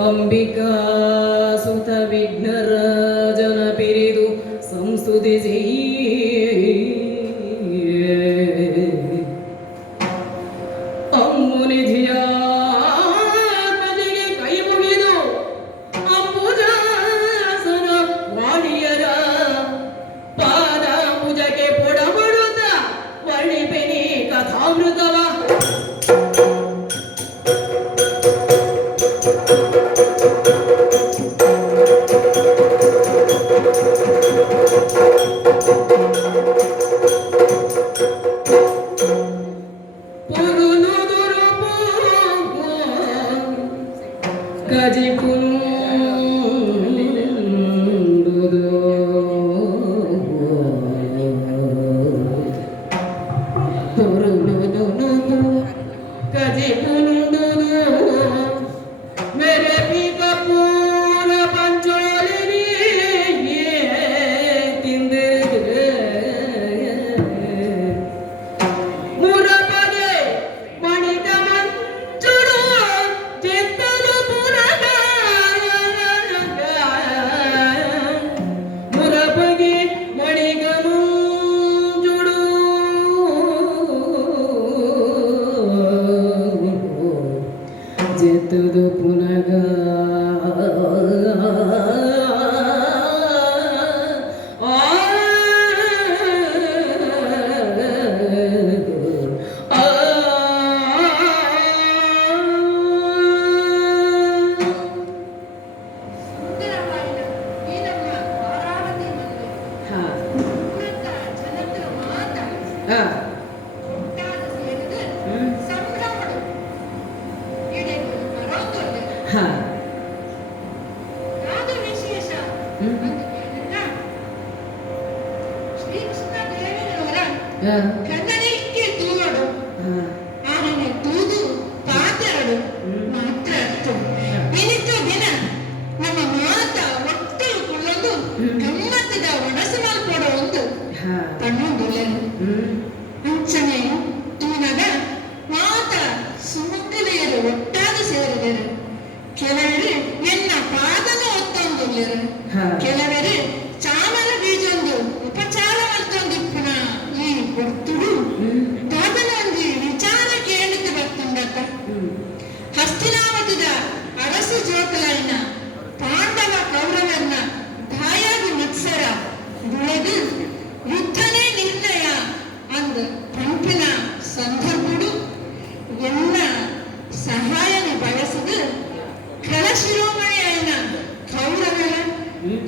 ಅಂಬಿಕಾ ಸುತ ವಿಘ್ನರಾಜನ ಪಿರಿದು ಸಂಸ್ತುತಿಸಿ ಅಮ್ಮುನಿಧಿಯ ಕೈ ಮುಗಿದು ಅಂಬುಜಾಸನ ವಾಣಿಯರ ಪಾದ ಪೂಜಕ್ಕೆ ಪೊಡಬಡುತ್ತ ವರ್ಣಿಪೆನಿ ಕಥಾಮೃತವ ಕನ್ನಡಕ್ಕೆ ತೂಗಡು ಆರನೆ ತೂದು ಪಾತೆರಡು ಮಾತ್ರ ಅರ್ಥ ಇನಿತ ದಿನ ನಮ್ಮ ಮಾತ ಒಟ್ಟಲು ಕೊಳ್ಳಲು ಗಮ್ಮತ್ತದ ಒಣಸು ಮಲ್ಪಡೋ ಒಂದು ಪಣ್ಣೊಂದುಲೆನು ಅಂಚನೆ ತೂನಗ ಮಾತ ಸುಮಕ್ಕಲೆಯರು ಒಟ್ಟಾಗಿ ಸೇರಿದರು ಕೆಲವರು ಎನ್ನ ಪಾದನ ಒತ್ತೊಂದುಲ್ಲೆರು ಕೆಲವರು ಚಾಮರ ಬೀಜೊಂದು ಉಪಚಾರ ಮತ್ತೊಂದಿಪ್ಪನ ಈ ಗೊತ್ತುಡು ದಾದನೊಂದು ವಿಚಾರ ಕೇಳಿತು ಬರ್ತುಂಡಕ್ಕ ಹಸ್ತಿನಾವತದ ಅರಸು ಜೋಕಲೈನ ಪಾಂಡವ ಕೌರವನ್ನ ದಾಯಾಗಿ ಮತ್ಸರ ಬುಳೆದು ಯುದ್ಧನೇ ನಿರ್ಣಯ ಅಂದು ಪಂಪಿನ ಸಂದರ್ಭಡು ಎಲ್ಲ ಸಹಾಯನ ಬಳಸಿದು ಕಲಶಿರೋಮಣಿ ಆಯ್ನ ಕೌರವರ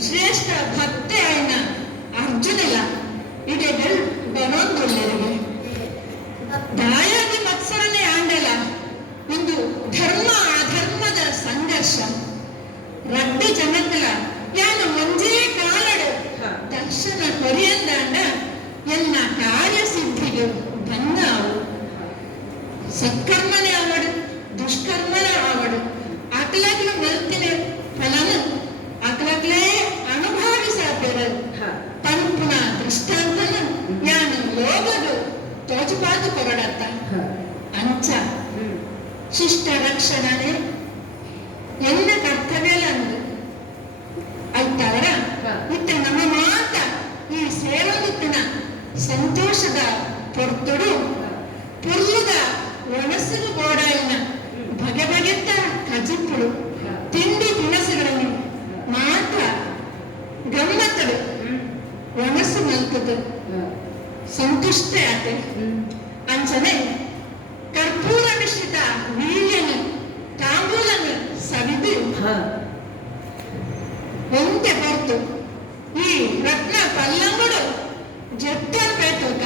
ಶ್ರೇಷ್ಠ ಭಕ್ತೆ ಆಯ್ನ ಅರ್ಜುನಲ ಇಡೆಗಳು ಬರೋದೊಳ್ಳೆರಿಗೆ ದಾಯಾಗಿ ಮತ್ಸರನೇ ಆಂಡಲ ಒಂದು ಧರ್ಮ ಅಧರ್ಮದ ಸಂಘರ್ಷ ರಡ್ಡು ಜನಕ್ಕಲ ಯಾನು ಒಂದೇ ಕಾಲಡು ದರ್ಶನ ಕೊರಿಯಂದಾಂಡ ಎಲ್ಲ ಕಾರ್ಯಸಿದ್ಧಿಗೆ ಬಂದಾವು ಸತ್ಕರ್ಮನೇ ಆವಡು ದುಷ್ಕರ್ಮನ ಆವಡು ಅಕಲಗ್ಲು ಮಲ್ತಿನ ಫಲನ ಅಕಲಗ್ಲೇ ಅನುಭವಿಸಬೇಡ ಪಂಪುನ ದೃಷ್ಟಾಂತನ ಯಾನು ಲೋಗದು ತೋಚುಪಾತು ಕೊರಡತ್ತ ಅಂಚ ಶಿಷ್ಟ ರಕ್ಷಣೆ ಎಲ್ಲ ಕರ್ತವ್ಯಲಂದು ಆಯ್ತವರ ಇತ್ತ ನಮ್ಮ ಮಾತ ಈ ಸೇರೋದಿತ್ತಿನ ಸಂತೋಷದ ಪೊರ್ತುಡು ಪುರ್ಲುದ ಒಣಸಿರು ಗೋಡಾಯಿನ ಬಗೆ ಬಗೆತ್ತ ಕಜಿಪ್ಪುಡು ತಿಂಡಿ ತಿನಸುಗಳನ್ನು ಮಾತ್ರ ಗಮ್ಮತ್ತಡು ಒಣಸು ಮಲ್ತದು ಸಂತುಷ್ಟ ಆತೆ ಅಂಚನೆ ಕರ್ಪೂರ ಮಿಶ್ರಿತ ವೀರ್ಯನು ತಾಂಬೂಲನು ಸವಿದು ಒಂತೆ ಹೊರತು ಈ ರತ್ನ ಪಲ್ಲಂಗುಡು ಜೊತ್ತಲ್ಬೇಕಲ್ಕ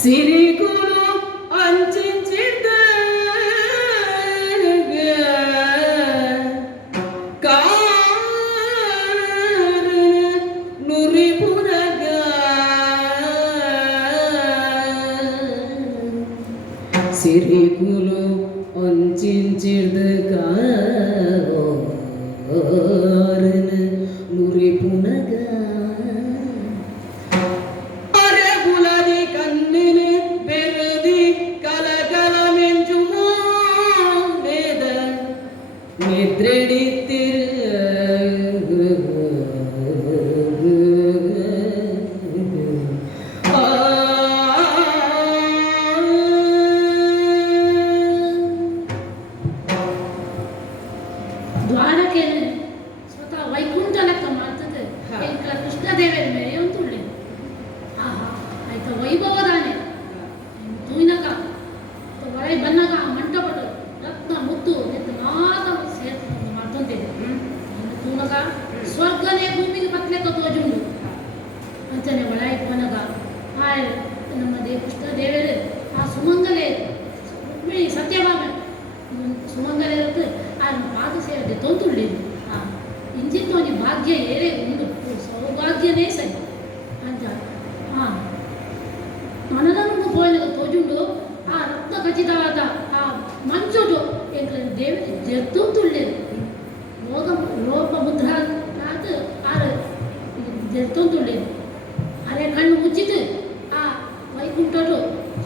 ಸಿರಿಗುರು ಅಂಚಿಂಚಿದ್ದ ನುರಿಪುರಗ ಸಿರಿಗುರು ಅಂಚಿಂಚಿದ್ದ ನುರಿಪುನಗ ಅರೆ ಗುಲದಿ ಕಣ್ಣಿನ ಬೆರದಿ ಕಲಕಲ ಮೆಂಚು ಐ ಬಂದಾಗ ಆ ಮಂಟಪದ ರತ್ನ ಮುತ್ತು ಎತ್ತು ಮಾತ ಸೇರ್ತು ಮಾಡ್ತಂತಿದ್ದೆ ತೂನಗ ಸ್ವರ್ಗನೇ ಭೂಮಿಗೆ ಬತ್ಲೆಕ್ಕ ತೋಜುಂಡು ಅಂಚನೆ ಒಳಾಯಿ ಬನಗ ಆ ನಮ್ಮ ಕೃಷ್ಣ ದೇವರೇ ಆ ಸುಮಂಗಲೇ ರುಕ್ಮಿಣಿ ಸತ್ಯಭಾಮ ಸುಮಂಗಲೇ ಇರುತ್ತೆ ಆ ಪಾದ ಸೇರಿದೆ ತೊಂತುಳ್ಳಿದ್ದು ಇಂಜಿತ್ತು ಅವನಿಗೆ ಭಾಗ್ಯ ಏರೇ ಉಂಡು ಸೌಭಾಗ್ಯನೇ ಸರಿ ಅಂತ ಮನದನ್ನು ಪೋಯಿನ ತೋಜುಂಡು ಆ ರಕ್ತ ಖಚಿತವಾದ ಆ ಮಂಚುಡು ಎಂಗ್ಲನ್ನು ದೇವರಿಗೆ ಜರ್ತು ತುಳ್ಳಿರು ಲೋಪ ಮುದ್ರ ಅದು ಆರು ಜರ್ತು ತುಳ್ಳಿರು ಅರೆ ಕಣ್ಣು ಮುಚ್ಚಿತು ಆ ವೈಕುಂಠರು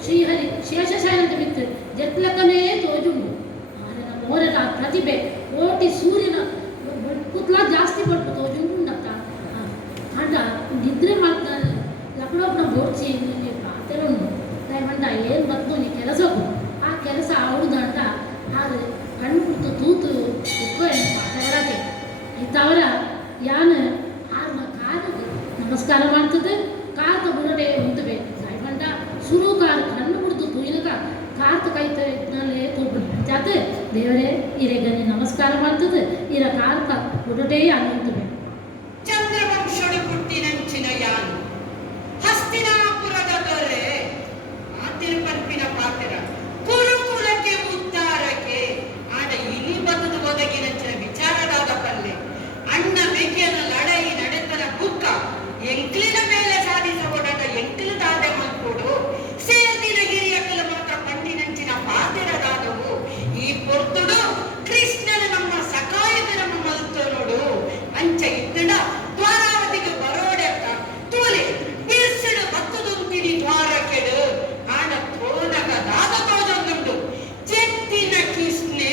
ಶ್ರೀಹರಿ ಶೇಷಶಾಯ ಅಂತ ಬಿತ್ತು ಜಟ್ಲಕ್ಕನೇ ತೋಜುಂಡು ಆದರೆ ನಮ್ಮ ಮೋರದ ಆ ಪ್ರತಿಭೆ ಕೋಟಿ ಸೂರ್ಯನ ಕುತ್ಲ ಜಾಸ್ತಿ ಪಟ್ಟು ತೋಜುಂಡು ಉಂಡತ್ತ ಅಂಡ ನಿದ್ರೆ ಮಾಡ್ತಾನೆ ಲಕ್ಡೋಪ್ನ ಬೋಡ್ಸಿ ಪಾತ್ರೆ ಉಂಡು ಮಂಡ ಏನು ಬಂತು ನೀ ಕೆಲಸಕ್ಕೂ ಆ ಕೆಲಸ ಅವಳುದಂಡ ಆದರೆ ಕಣ್ಣು ಕುಡ್ತು ತೂತು ಉಕ್ಕೋ ಏನು ಪಾತ್ರಗಳಕ್ಕೆ ಇತ್ತವರ ಯಾನು ಆರ್ನ ಕಾರಿಗೆ ನಮಸ್ಕಾರ ಮಾಡ್ತದೆ ಕಾರ್ತ ಬುಡಡೆ ಉಂಟಬೇಕು ಮಂಡ ಶುರು ಕಾರ್ ಕಣ್ಣು ಕುಡ್ದು ತೂಯಿನಕ ಕಾರ್ತ ಕೈತಲ್ಲೇ ತೂಬಿಡು ಜಾತೆ ದೇವರೇ ಇರೆಗನಿ ನಮಸ್ಕಾರ ಮಾಡ್ತದೆ ಇರ ಕಾರ್ತ ಬುಡಟೇ ಅನ್ನುಂಟಬೇಕು ಚಂದ್ರವಂಶುಡು ಹುಟ್ಟಿನಂಚಿನ ಯಾನು ಹಸ್ತಿನಾಪುರದ ದೊರೆ ತಿರುಪಂಪಿನ ಪಾತ್ರ ಕುರುಕುಲಕ್ಕೆ ಉದ್ಧಾರಕ್ಕೆ ಆಡ ಇಲಿ ಬದುದು ಒದಗಿನಂಚಿನ ವಿಚಾರದಾದ ಪಲ್ಲೆ ಅಣ್ಣ ಬೆಂಕಿಯನ ಲಡೈ ನಡೆತನ ಬುಕ್ಕ ಎಂಕ್ಲಿನ ಮೇಲೆ ಸಾಧಿಸ ಓಡಾಟ ಎಂಕ್ಲದಾದೆ ಮಲ್ಕೊಡು ಸೇರ್ದಿನ ಹಿರಿಯಕ್ಕಲ ಮಾತ್ರ ಪಂಡಿನಂಚಿನ ಪಾತೆರದಾದವು ಈ ಪೊರ್ತುಡು ಕೃಷ್ಣನ ನಮ್ಮ ಸಕಾಯದ ನಮ್ಮ ಮಲ್ತು ನೋಡು ಅಂಚ ಇದ್ದಡ ದ್ವಾರಾವತಿಗೆ ಬರೋಡೆಕ್ಕ ತೂಲೆ ಬಿರ್ಸಿಡು ಬತ್ತದೊಂತಿಡಿ ದ್ವಾರ ಕೆಡು ಆಡ ತೋನಗ ದಾದ ತೋಜೊಂದುಂಡು ಚೆತ್ತಿನ ಕೃಷ್ಣೆ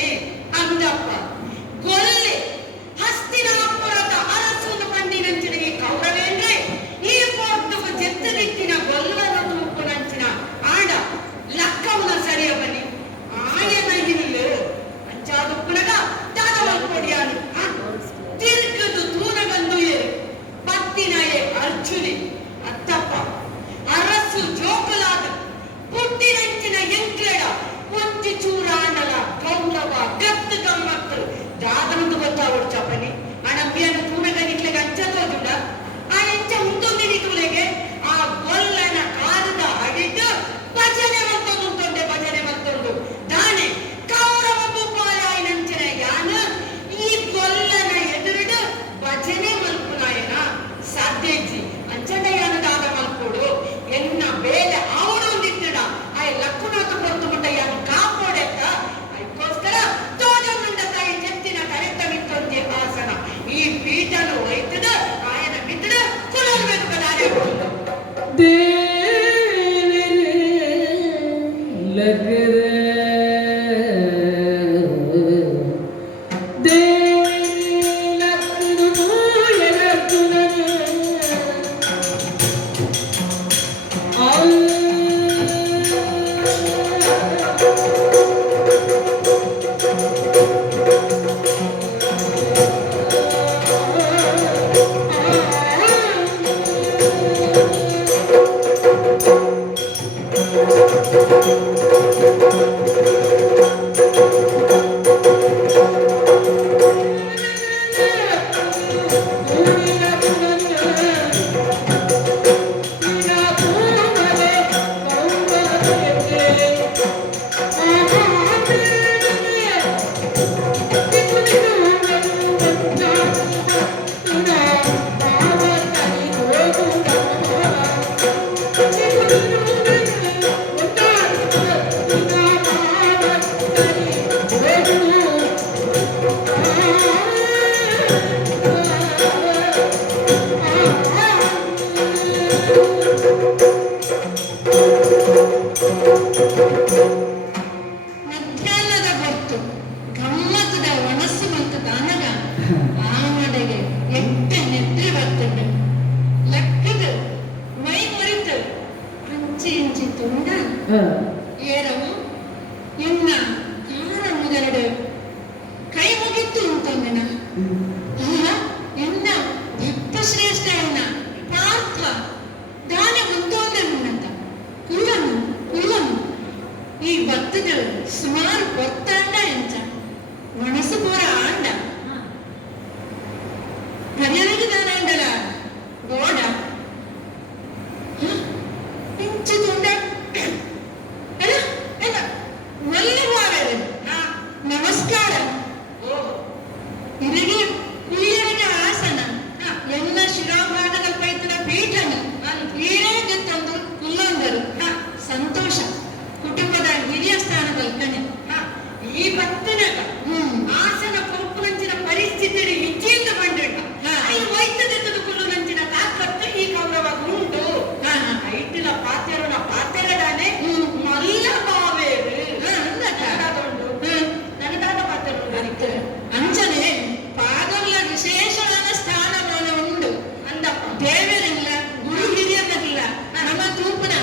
ಅಂದಪ್ಪ ಗೊಲ್ಲೆ ಹಸ್ತಿನಾಪುರದ ಅರಸನ ಪಂಡಿನಂಚಿನಿಗೆ ಕೌರವೇಂದ್ರೆ ಈ ಪೋರ್ತುಗ ಜೆತ್ತದಿಟ್ಟಿನ ಗೊಲ್ಲನ ತೂಪುನಂಚಿನ ಆಡ ಲಕ್ಕವನ ಸರಿಯ ಬನ್ನಿ ಆಯನ ಹಿಲ್ಲು ಅಂಚಾದುಪ್ಪುನಗ ದಾದ ಮಲ್ಕೊಡಿಯಾನು ತಿರ್ಕದು ತೂನಗಂದು ಏರು ಪತ್ತಿನಯೇ ಅರ್ಜುನೆ ಅತ್ತಪ್ಪ ಅರಸು ಜೋಕುಲಾದ ಪುಟ್ಟಿನಂಚಿನ ಎಂಕ್ಲೆಡ ಒಂತಿ ಚೂರಾಣಲ ಕೌರವ ಗತ್ತು ಗಮ್ಮತ್ತು ದಾದನದು ಗೊತ್ತಾವಡು ಚಪನಿ ಅಣಬ್ಬಿಯನ್ನು ತೂನಗನಿಕ್ಲೆಗೆ ಅಂಚತೋದುಂಡ ಆ ಎಂಚ ಮುಂದೊಂದಿನಿ ತೂಲೆಗೆ ಆ ಗೊಲ್ಲನ ಕಾಲದ ಅಡಿದು ಭಜನೆ ಮಲ್ತೊಂದುಂಟೊಂಡೆ ಭಜನೆ ಮಲ್ತೊಂದು ದಾನೆ ಕೌರವ ಭೂಪಾಲಾಯನಂಚಿನ ಯಾನ ಈ ಗೊಲ್ಲನ ಎದುರುಡು ಭಜನೆ ಮಲ್ಪುನಾಯನ ಸಾಧ್ಯಜ್ಜಿ ಅಂಚನಯಾನದಾದ ಮಲ್ಪೋಡು ಎನ್ನ ಬೇಲೆ ಅವರೊಂದಿದ್ದಡ ಆ ಲಕ್ಕುನಾಥ ಹೊರತು ಮುಟ್ಟ ಯಾರು ಕಾಪಾಡೆತ್ತ ಅದಕ್ಕೋಸ್ಕರ ತೋಜಮಂಡ ತಾಯಿ ಚೆತ್ತಿನ ಕರೆತ ಮಿತ್ತೊಂದೆ ಆಸನ ಈ ಪೀಠನು ಒಯ್ತದ ಆಯನ ಬಿದ್ದಡ ಕುಲರ್ಬೇಕು ಕದಾರೆ ದೇವರೇ ಲಗದ ಮಧ್ಯಾಹ್ನದ ಹೊತ್ತು ಗಮ್ಮತ್ತದ ಒಣಸು ಮತ್ತು ದಾನಗ ಆಮಡೆಗೆ ಎಟ್ಟ ನಿದ್ರೆ ಬರ್ತದೆ ಲೆಕ್ಕದ ಮೈ ಮುರಿತು ಅಂಚಿ ಇಂಚಿ ತುಂಡ ಏರವು ಇನ್ನ ಕಾಲ ಮುದರಡು ಕೈ ಮುಗಿತ್ತು ಅಂತಂದನ ಎನ್ನ ಭಕ್ತ ಶ್ರೇಷ್ಠ ಎನ್ನ ಪಾರ್ಥ ದಾನ ಮುಂದೊಂದೆ ಮುನ್ನಂತ ಕುಲ್ಲನು ಈ ಭಕ್ತದ ಗೊತ್ತಾಂಡ ಎಂಚ ಮನಸ್ಸು ಪೂರ ಆಂಡ ಹರಿಯರಿಗೆ ದಾನ ಗೋಡ ಇಂಚು ತುಂಡ ನಮಸ್ಕಾರ ಇರಿಗೆ ಕುಯ್ಯರಿಗೆ ಆಸನ ಎಲ್ಲ ಶಿರೋಭಾಗದ ಪೈತನ ಪೀಠನ ಹೀರೇಗೆ ತಂದು ಕುಲ್ಲೊಂದರು ಸಂತೋಷ ಕುಟುಂಬದ ಹಿರಿಯ ಸ್ಥಾನದಲ್ಲಿ ಕಣೆ ಈ ಭಕ್ತನಾಗ ಆಸನ ಕೊಪ್ಪುನಂಚಿನ ಪರಿಸ್ಥಿತಿ ಹೆಚ್ಚಿಂದ ಬಂದಿಟ್ಟ ಈ ವೈದ್ಯದ ಕುಲ್ಲು ನಂಚಿನ ತಾಕತ್ತು ಈ ಗೌರವ ಉಂಟು ಐಟಿನ ಪಾತ್ಯರನ ಪಾತ್ಯರದಾನೆ ಮಲ್ಲ ಬಾವೇರು ನನಗಾದುಂಡು ನನಗಾದ ಪಾತ್ಯರು ನನಗೆ ಅಂಚನೆ ಪಾದಗಳ ವಿಶೇಷವಾದ ಸ್ಥಾನಮಾನ ಉಂಡು ಅಂದಪ್ಪ ದೇವರಿಲ್ಲ ಗುರು ಹಿರಿಯರಿಲ್ಲ ನಮ್ಮ ತೂಪನ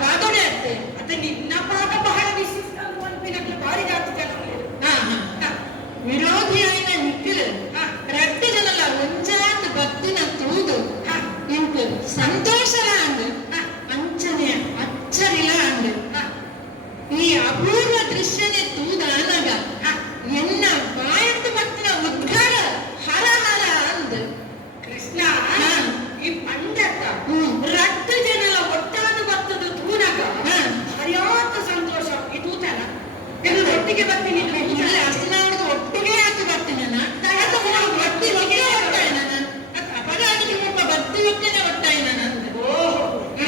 ಪಾದೋಡೆ ಅತ್ತೆ ಅದು ನಿನ್ನ ಪಾದ ಬಹಳ ವಿಶಿಷ್ಟ ಅನ್ಪಿನಕ್ಕೆ ಭಾರಿ ಜಾತಿ ಜನ ವಿರೋಧಿಯಾಯಿನ ನಿಖಿಲ್ ರಟ್ಟು ಜನಲ ಒಂಜಾತ ಭಕ್ತಿನ ತೂದು ಇಂಕು ಸಂತೋಷಲ ಅಂದು ಅಂಚನೆ ಅಚ್ಚರಿಲ ಅಂದು ಈ ಅಪೂರ್ವ ದೃಶ್ಯನೆ ತೂದಾನಗ ಎನ್ನ ಬಾಯಂತ ಭಕ್ತಿನ ಉದ್ಗಾರ ಹರ ಹರ ಅಂದು ಕೃಷ್ಣ ಈ ಪಂಡತ ರಟ್ಟು ಜನಲ ಒಟ್ಟಾದ ಭಕ್ತದ ತೂನಗ ಹರಿಯಾತ ಸಂತೋಷ ಈ ತೂತನ ಇದು ಒಟ್ಟಿಗೆ ಬರ್ತೀನಿ ಇಲ್ಲ ಅಷ್ಟನಾವಣದ ಒಟ್ಟಿಗೆ ಆತು ಬರ್ತೀನಿ ಭಕ್ತಿ ಒಟ್ಟೆ ಒಟ್ಟಾಯ ಅಪರಾಧಿಗೆ ಒಬ್ಬ ಭಕ್ತಿ ಒಟ್ಟೆನೆ ಒಟ್ಟಾಯ ನಂದು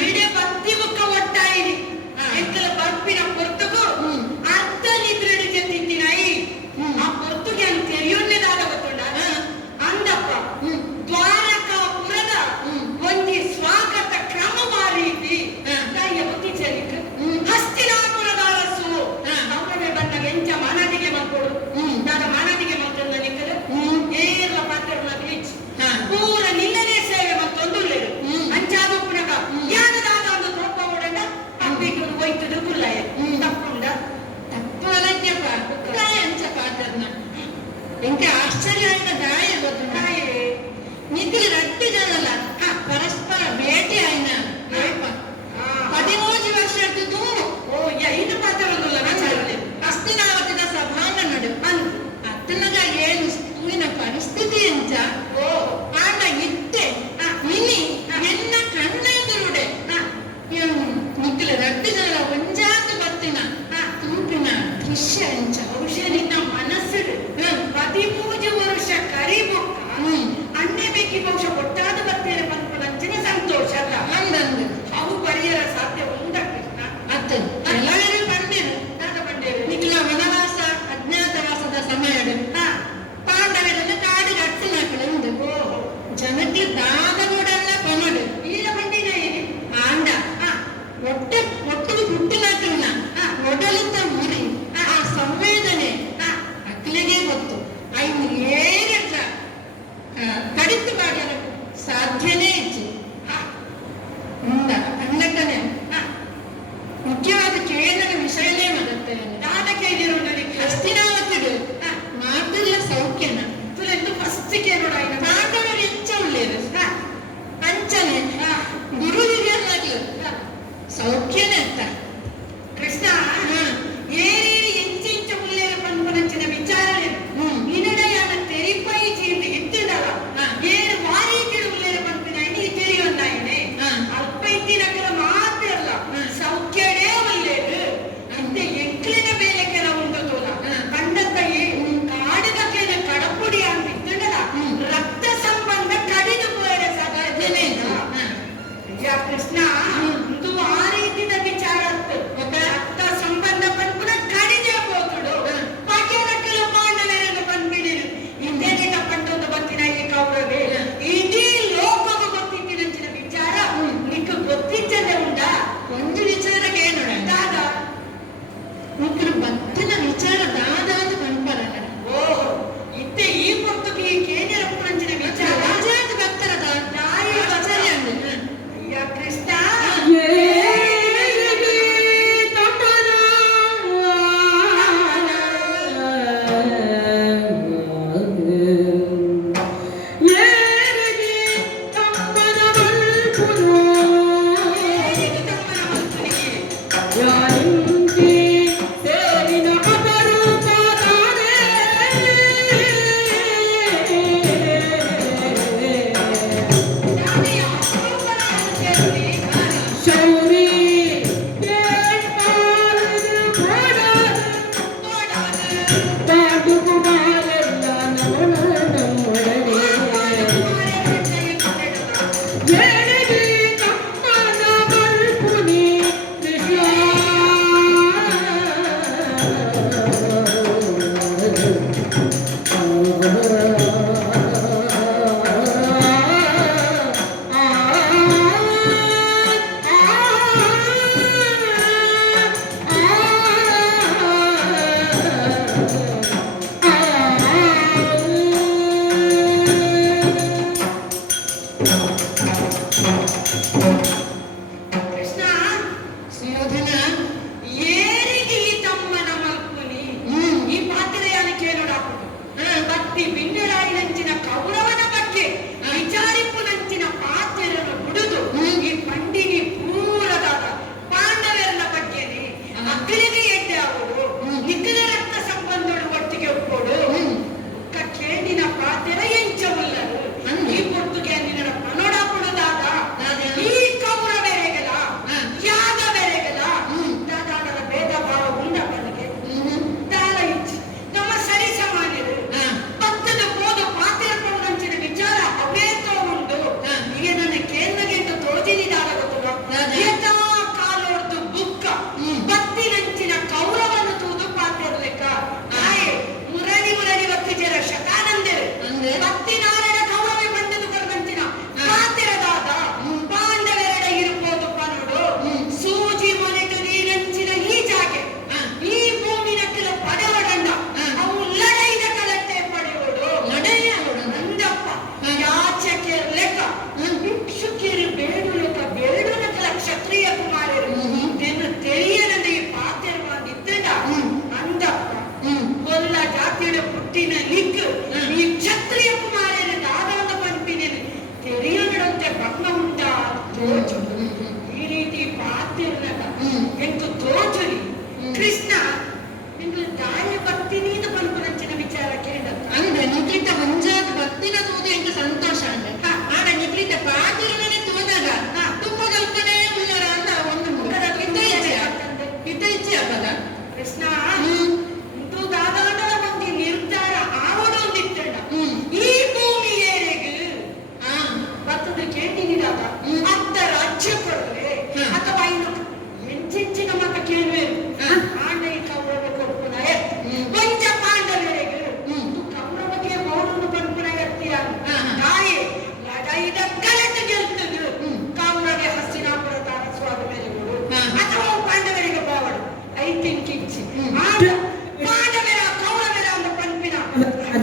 ಇಡೀ ಭಕ್ತಿ ಮುಖ ಒಟ್ಟಾಯಿನಿ ಎಂಕಲ ಬರ್ಪಿನ ಪೊರ್ತಗೂ ಅರ್ಧ ನಿದ್ರೆಡಿ ಚೆಂದಿತ್ತಿನೈ ಆ ಪೊರ್ತುಗೆ ಅಂತ ತೆರೆಯೊನ್ನೆದಾದ ಗೊತ್ತುಂಡ ಅಂದಪ್ಪ ದ್ವಾರಕಾಪುರದ ಒಂದಿ ಸ್ವಾಗತ ಕ್ರಮ ಮಾರೀತಿ ತಾಯಿಯ ಬುದ್ಧಿ ಚರಿಕ್ ಹಸ್ತಿನಾಪುರದ ಅರಸು ಅವರೇ ಬಂದಾಗ ಎಂಚ ಮನದಿಗೆ ಮಕ್ಕಳು ನಾನು ಮನದಿಗೆ ಮಕ್ಕಳು ನಿಕ್ಕಲು ಏರ್ಲ ಪಾತ್ರನ ಗ್ಲಿಚ್ ಪೂರ ನಿಲ್ಲನೆ ಸೇವೆ ಮತ್ತೊಂದು ಅಂಚಾದ ಪುನಗ ಯಾನದಾದ ಒಂದು ತೋಪ ಓಡಂಡ ಅಂಬಿಗೆ ಹೋಯ್ತದು ಕುಲ್ಲಯ ತಪ್ಪುಂಡ ತಪ್ಪಲಜ್ಞಪ್ಪ ಉಕ್ಕಾಯ ಅಂಚ ಪಾತ್ರನ ಎಂಕ ಆಶ್ಚರ್ಯ ಆಯ್ನ ದಾಯ ಗೊತ್ತು ತಾಯೇ ನಿಖಿಲ್ ರಟ್ಟು ಜನಲ ಪರಸ್ಪರ ಭೇಟಿ ಆಯ್ನ 15 ವರ್ಷ ತುಂಬು ಓ ಇದು ಪಾತ್ರವಲ್ಲ ಹಸ್ತಿನಾವತಿನ ಸಭಾಂಗಣಡು ಅತ್ತನಗ ಏನು ಸ್ಥೂಲಿನ ಪರಿಸ್ಥಿತಿ ಎಂಚ ಆಂಡ ಇತ್ತೆ ಇನಿ ಎನ್ನ ಕಣ್ಣೆದುರುಡೆ ನಿಖಿಲ್ ರಟ್ಟು ಜನಲ ಒಂಜಾತ ಬತ್ತಿನ ತೂಪಿನ ದೃಶ್ಯ ಎಂಚ ಔಷಧಿನ ಮನಸ್ಸು 13 ವರ್ಷ ಕರಿಬೊಕ್ಕ ಅನ್ನೆ ಬೇಕಿ ಬಹುಶ ಒಟ್ಟಾದ ಬರ್ತೇನೆ ಬಂದು ನಂಚಿನ ಸಂತೋಷ ಅಂದಂದು ಅವು ಪರಿಯರ ಸಾಧ್ಯ ಉಂಟ ಕೃಷ್ಣ ಅತ್ತ ಎಲ್ಲರೂ ಬಂದಿರು ಬಂಡೇರು ನಿಖಿಲ ವನವಾಸ ಅಜ್ಞಾತವಾಸದ ಸಮಯಡು ಪಾಂಡವರನ್ನು ಕಾಡಿಗೆ ಅಟ್ಟನಾಕಲೆಂದು ಜನಕ್ಕೆ ದಾದಗೋಡಲ್ಲ ಕೊನಡು ಈಗ ಬಂದಿದೆ ಆಂಡ ಒಟ್ಟಿಗೆ ಹುಟ್ಟಿನಾಕಲ್ನ ಒಡಲಿತ ಮುರಿ ಆ ಸಂವೇದನೆ ಅಕ್ಲಿಗೆ ಗೊತ್ತು ಐನು ಏನೆಲ್ಲ ಕಡಿತು ಮಾಡಲು ಸಾಧ್ಯನೇ ಇತ್ತು ಅಂದಕನೆ ಮುಖ್ಯವಾದ ಕೇಂದ್ರ ವಿಷಯನೇ ಮಗತ್ತೆ ದಾದಕ್ಕೆ ಹಸ್ತಿನಾವತಿಡು ಮಾತಿಲ್ಲ ಸೌಖ್ಯನ ತುಲೆಂದು ಫಸ್ಟ್ ಕೇಳೋಣ ಪಾಂಡವರು ಹೆಚ್ಚ ಉಳ್ಳೇರು ಅಂಚನೆ ಗುರು ಹಿರಿಯರ್ನಾಗ್ಲು ಸೌಖ್ಯನೇ ಅಂತ ಕೃಷ್ಣ ಏನೇನು ಎಂಚೆಂಚ ಉಳ್ಳೇರ ಪಂಪನಂಚಿನ ವಿಚಾರಣೆ ನಿನಡೆಯಾನ ತೆರಿಪೈ ಚೀರ್ದು ಇತ್ತಿಡಲ್ಲ ಏರು ವಾರೀತಿರು ಉಳ್ಳೇರ ಪಂಪಿನ ಈ ತೆರಿಯೊಂದಾಯಿನೆ ಅಲ್ಪೈತಿ ನಗರ ಮಾತ್ರ ಅಲ್ಲ ಸೌಖ್ಯನೇ ಒಳ್ಳೇದು ಅಂತೆ ಎಂಕ್ಲಿನ ಬೇಲೆ ಕೆಲ ಉಂಟು ತೋಲ ಕಂಡಂತ ಕಾಡಿದ ಕೆಲ ಕಡಪುಡಿ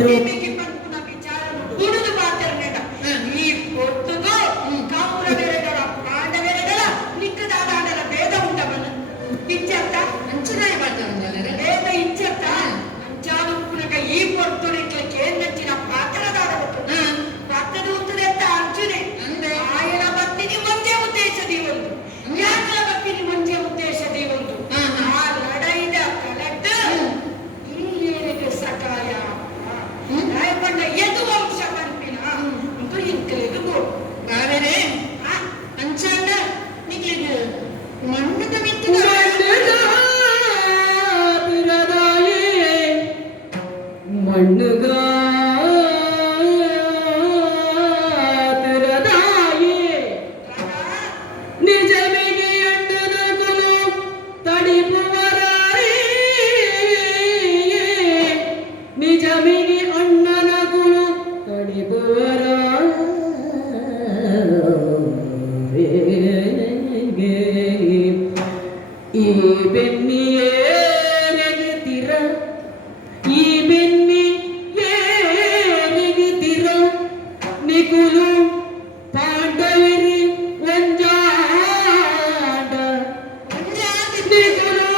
ಬೇಕಿ ಬಂದು ನಾ ವಿಚಾರ ಹುಡುದು ಮಾತಾಡ್ನೇಟ ಈ ಹೊತ್ತುಗೋ ಕೌರವೆರಗರ ಪಾಂಡವೆರಗರ ನಿಕ್ಕದಾದ ಆಡಲ ಭೇದ ಉಂಟವನ ಇಚ್ಚತ್ತ ಅಂಚನಾಯಿ ಮಾಡ್ತಾರೆ ಭೇದ ಇಚ್ಚತ್ತ ಅಂಚಾನುಪುನಕ ಈ ಪೊರ್ತುಣಿಕ್ಲಿಕ್ಕೆ ನಚ್ಚಿನ ಪಾತ್ರದಾದ ಪಾತ್ರದ ಉತ್ತದ ಎತ್ತ ಅರ್ಜುನೆ ಆಯನ ಬತ್ತಿನಿ ಒಂದೇ ಉದ್ದೇಶದಿ ಒಂದು ಯಾಕಲ ಬತ್ತಿನಿ ಒಂದೇ ಉದ್ದೇಶದಿ ಒಂದು ಆ ಲಡೈದ ಕಲೆಕ್ಟ್ ಇಲ್ಲಿಗೆ ಸಕಾಯ ರಾಯಪಂಡ ಎದು ವಂಶ ಪಂಪಿನ ಒಂದು ಇಂಕಲಿಗೆ ಬೋಡು ಬಾವೇರೆ ಅಂಚಾಂಡ ನಿಕ್ಲಿಗೆ ಮಣ್ಣದ ಮಿತ್ತು ಮಣ್ಣುಗಾ ನಿಜಮಿಗೆ ಅಣ್ಣನಗುಲು ತಡಿಪುವರಾಯೇ ನಿಜಮಿಗೆ ಅಣ್ಣನಗುಲು ಈ ಬೆನ್ನಿಯೇ ನೆಗೆತಿರ ಈ ಬೆನ್ನಿ ಏನಿಗಿತಿರ ನಿಕುಲು ಪಾಂಡವರಿ ಒಂಜಾಡ ನಿಕುಲು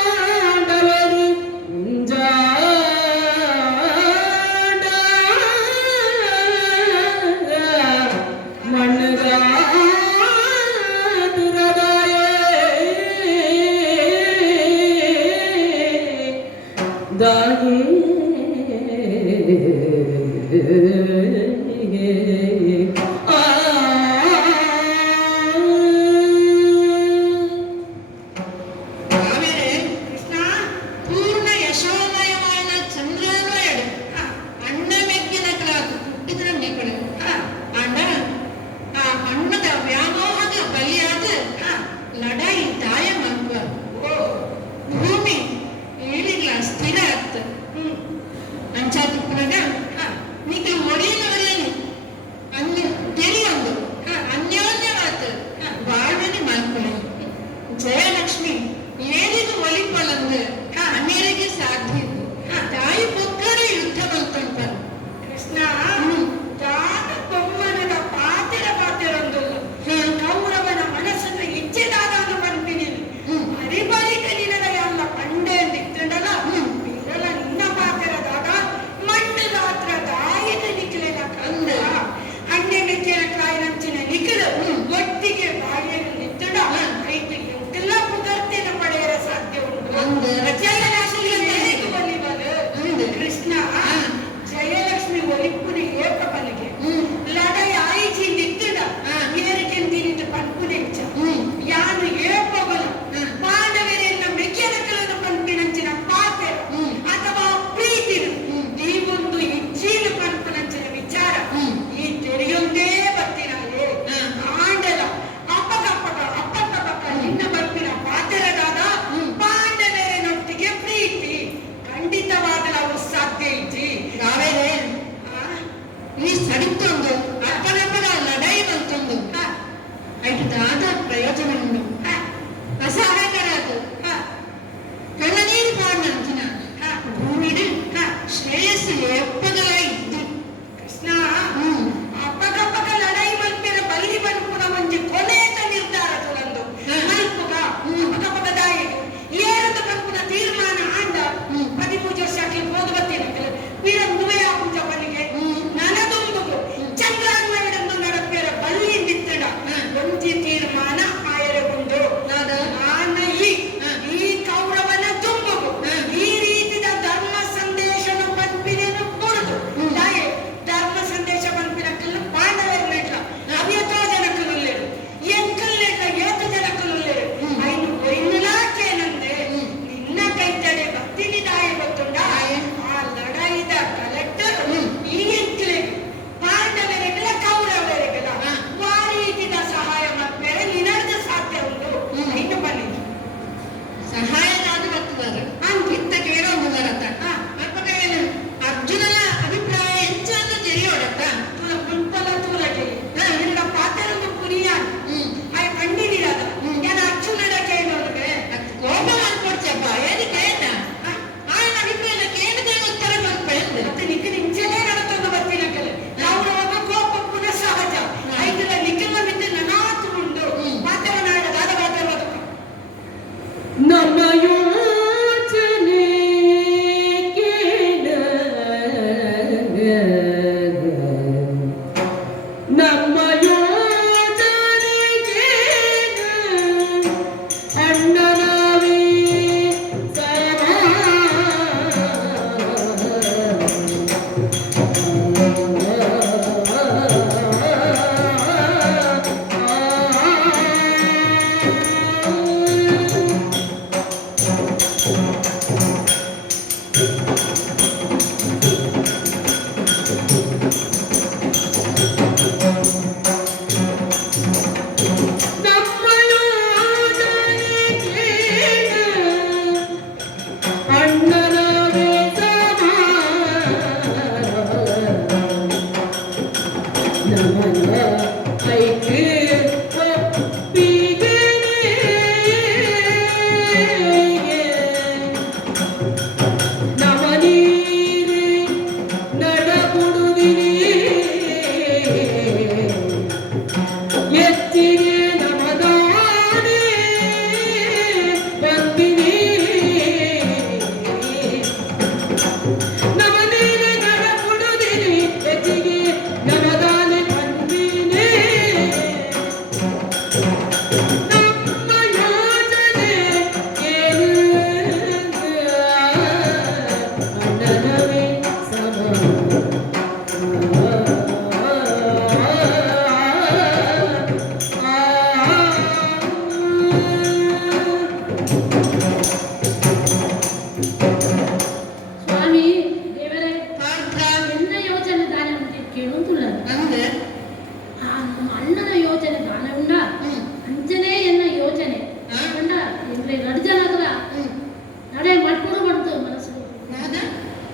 ಪಾಂಡವರಿ ಒಂಜಾಡ ಮಣ್ಣಗ ದಾಗಿ ಬಾವೇರೆ ಕೃಷ್ಣ ಪೂರ್ಣ ಯಶೋಮಯವಾದ ಚಂದ್ರನು ಎಡು ಅಣ್ಣ ಮೆಕ್ಕಿನ ಕ್ಲಾಸ್ ಹುಟ್ಟಿದ್ರ ಮೇಕಳು ಅಂಡ ಆ ಅಣ್ಣದ ವ್ಯಾಮೋಹದ ಬಲಿಯಾದ ಲಡಾಯಿ ತಾಯ ಮಗುವ ಭೂಮಿ ಏಳಿಗ್ಲ ಸ್ಥಿರ ಆತ್ ಅಂಚಾತು ಪುನಗ ನಿಕ್ಲು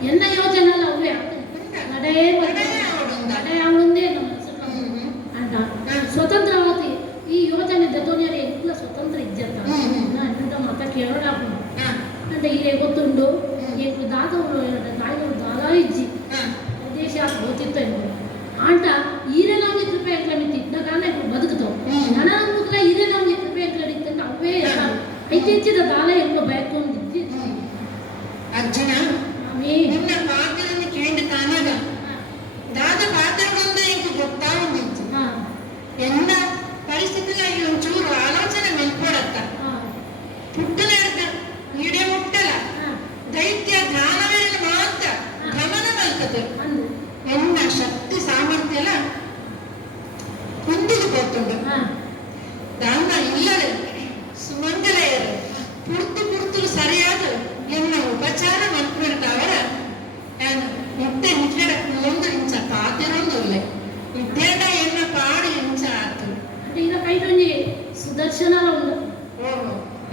என்ன யோசனை அவ்வே நடையே నడే అవుందే అంట స్వతంత్రవతి ఈ ಯೋಜನೆ ಜೊತೆಯಲ್ಲಿ ಎಲ್ಲ ಸ್ವತಂತ್ರ ಇಜ್ಜತ್ತ ಅಂತ ಮಾತ ಕೇಳೋಣ అంటే ఈ ಗೊತ್ತುಂಡು ಈಗ ದಾದವರು ತಾಯಿಗಳು ದಾದಾ ಇಜ್ಜಿ ದೇಶ ಗೊತ್ತಿತ್ತು ಆಂಟ ಈರೆ ನಮಗೆ ಕೃಪೆ ಎಂಕ್ಲ ಮಿತ್ತಿ ಇದ್ದಾಗಾನ ಬದುಕುತ್ತವು ನನ್ನ ಮುಖ ಈರೆ ನಮಗೆ ಕೃಪೆ ಎಂಕ್ಲ ಇತ್ತಂತ ಅವೇ ಐತಿಚ್ಚಿದ ದಾಲ ಎಂಕೋ ಬಯಕೊಂಡಿದ್ದಿ ಅಜ್ಜನ ನಿನ್ನ ಪಾತ್ರವನ್ನು ಕೇಂದ್ರ ಕಾಣಾಗ ದಾದ ಪಾತ್ರಗಳನ್ನ ಇಂಕು ಗೊತ್ತಾಗುಂದಿತ್ತು ಎಂದ ಪರಿಸ್ಥಿತಿಲ ಒಂಚೂರು ಆಲೋಚನೆ ಮೆಲ್ಕೊಡತ್ತ ಪುಟ್ಟನ ಈಡೆ ಮುಟ್ಟಲ ದೈತ್ಯ ಜ್ಞಾನವೇನು ಮಾತ್ರ ಗಮನ ಮಲ್ತದೆ ಎನ್ನ ಶಕ್ತಿ ಸಾಮರ್ಥ್ಯ ಎಲ್ಲ ಕುಂದಿದು ಕೊಟ್ಟುಂಡು ದಾನ ಇಲ್ಲದೆ ಸುಮಂಗಲೆಯರು ಪುರ್ತುಲು ಸರಿಯಾದ ಎನ್ನ ಉಪಚಾರ ಮಲ್ಕೊಳ್ತಾವರ ಮುಟ್ಟೆ ನಿಟ್ಟ ಒಂದು ಇಂಚ ಪಾತಿರೊಂದುಲ್ಲೆ ಇದ್ದೇಟ ಎನ್ನ ಪಾಡು ಇಂಚ ಆತು ಈಗ ಕೈಟೊಂಜಿ ಸುದರ್ಶನ ಉಂಡು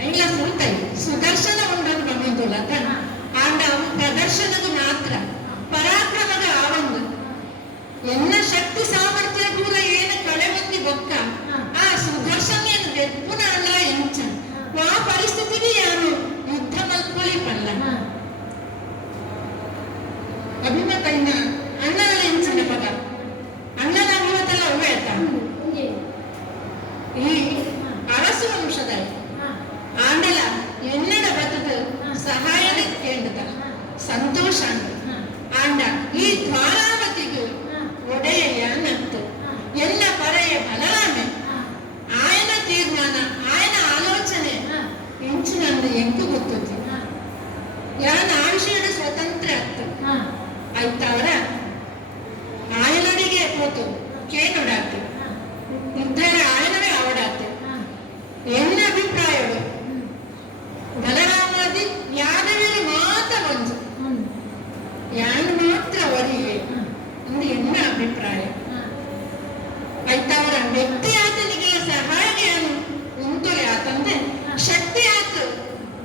ಇಲ್ಲ ಸುಲ್ತೈ ಸುದರ್ಶನ ಉಂಡದು ನಮ್ಮದುಲ್ಲ ಆಂಡ ಅವು ಪ್ರದರ್ಶನದ ಮಾತ್ರ ಪರಾಕ್ರಮದ ಆವಂದು ಎನ್ನ ಶಕ್ತಿ ಸಾಮರ್ಥ್ಯ ಕೂಡ ಏನು ಕಳೆ ಬಂದಿ ಬೊಕ್ಕ ಆ ಸುದರ್ಶನ ಏನು ಬೆಪ್ಪುನ ಅಲ್ಲ ಇಂಚ ಆ ಪರಿಸ್ಥಿತಿಗೆ ಯಾರು ಯುದ್ಧ ಮಲ್ಕೊಳ್ಳಿ ಪಲ್ಲ ಅಭಿಮತ ಇನ್ನ ಅಣ್ಣನ ಇಂಚಿನ ಪದ ಅಣ್ಣನ ಅಭಿಮತೆಲ್ಲ ಅವೇ ಆಯ್ತ ಈ ಅರಸು ವಂಶದಲ್ಲಿ ಆಂಡಲ ಎನ್ನಡ ಬದುಕು ಸಹಾಯದ ಕೇಂದ್ರದ ಸಂತೋಷ ಆಂಡ ಈ ದ್ವಾರಾವತಿಗೂ ಒಡೆಯ ನತ್ತು ಎಲ್ಲ ಪರೆಯ ಬಲರಾಮೆ ಆಯನ ತೀರ್ಮಾನ ಆಯನ ಆಲೋಚನೆ ಇಂಚಿನಂದು ಎಂಕು ಗೊತ್ತುತ್ತೆ ಯಾನ ಆಯುಷ್ಯದ ಸ್ವತಂತ್ರ ಅತ್ತು ಆಯ್ತವರ ಆಯನಡಿಗೆ ಹೋತು ಕೇನೊಡಾತು ನಿರ್ಧಾರ ಆಯನವೇ ಅವಡಾತು ಎನ್ನ ಅಭಿಪ್ರಾಯಗಳು ಬಲರಾಮಾದಿ ಯಾದವೇರು ಮಾತ್ರ ಒಂದು ಯಾನು ಮಾತ್ರ ಒರಿಯೇ ಎಂದು ಎನ್ನ ಅಭಿಪ್ರಾಯ ಆಯ್ತವರ ವ್ಯಕ್ತಿ ಆತನಿಗೆ ಸಹಾಯವನ್ನು ಉಂಟುಲೆ ಆತಂದ್ರೆ ಶಕ್ತಿ ಆತು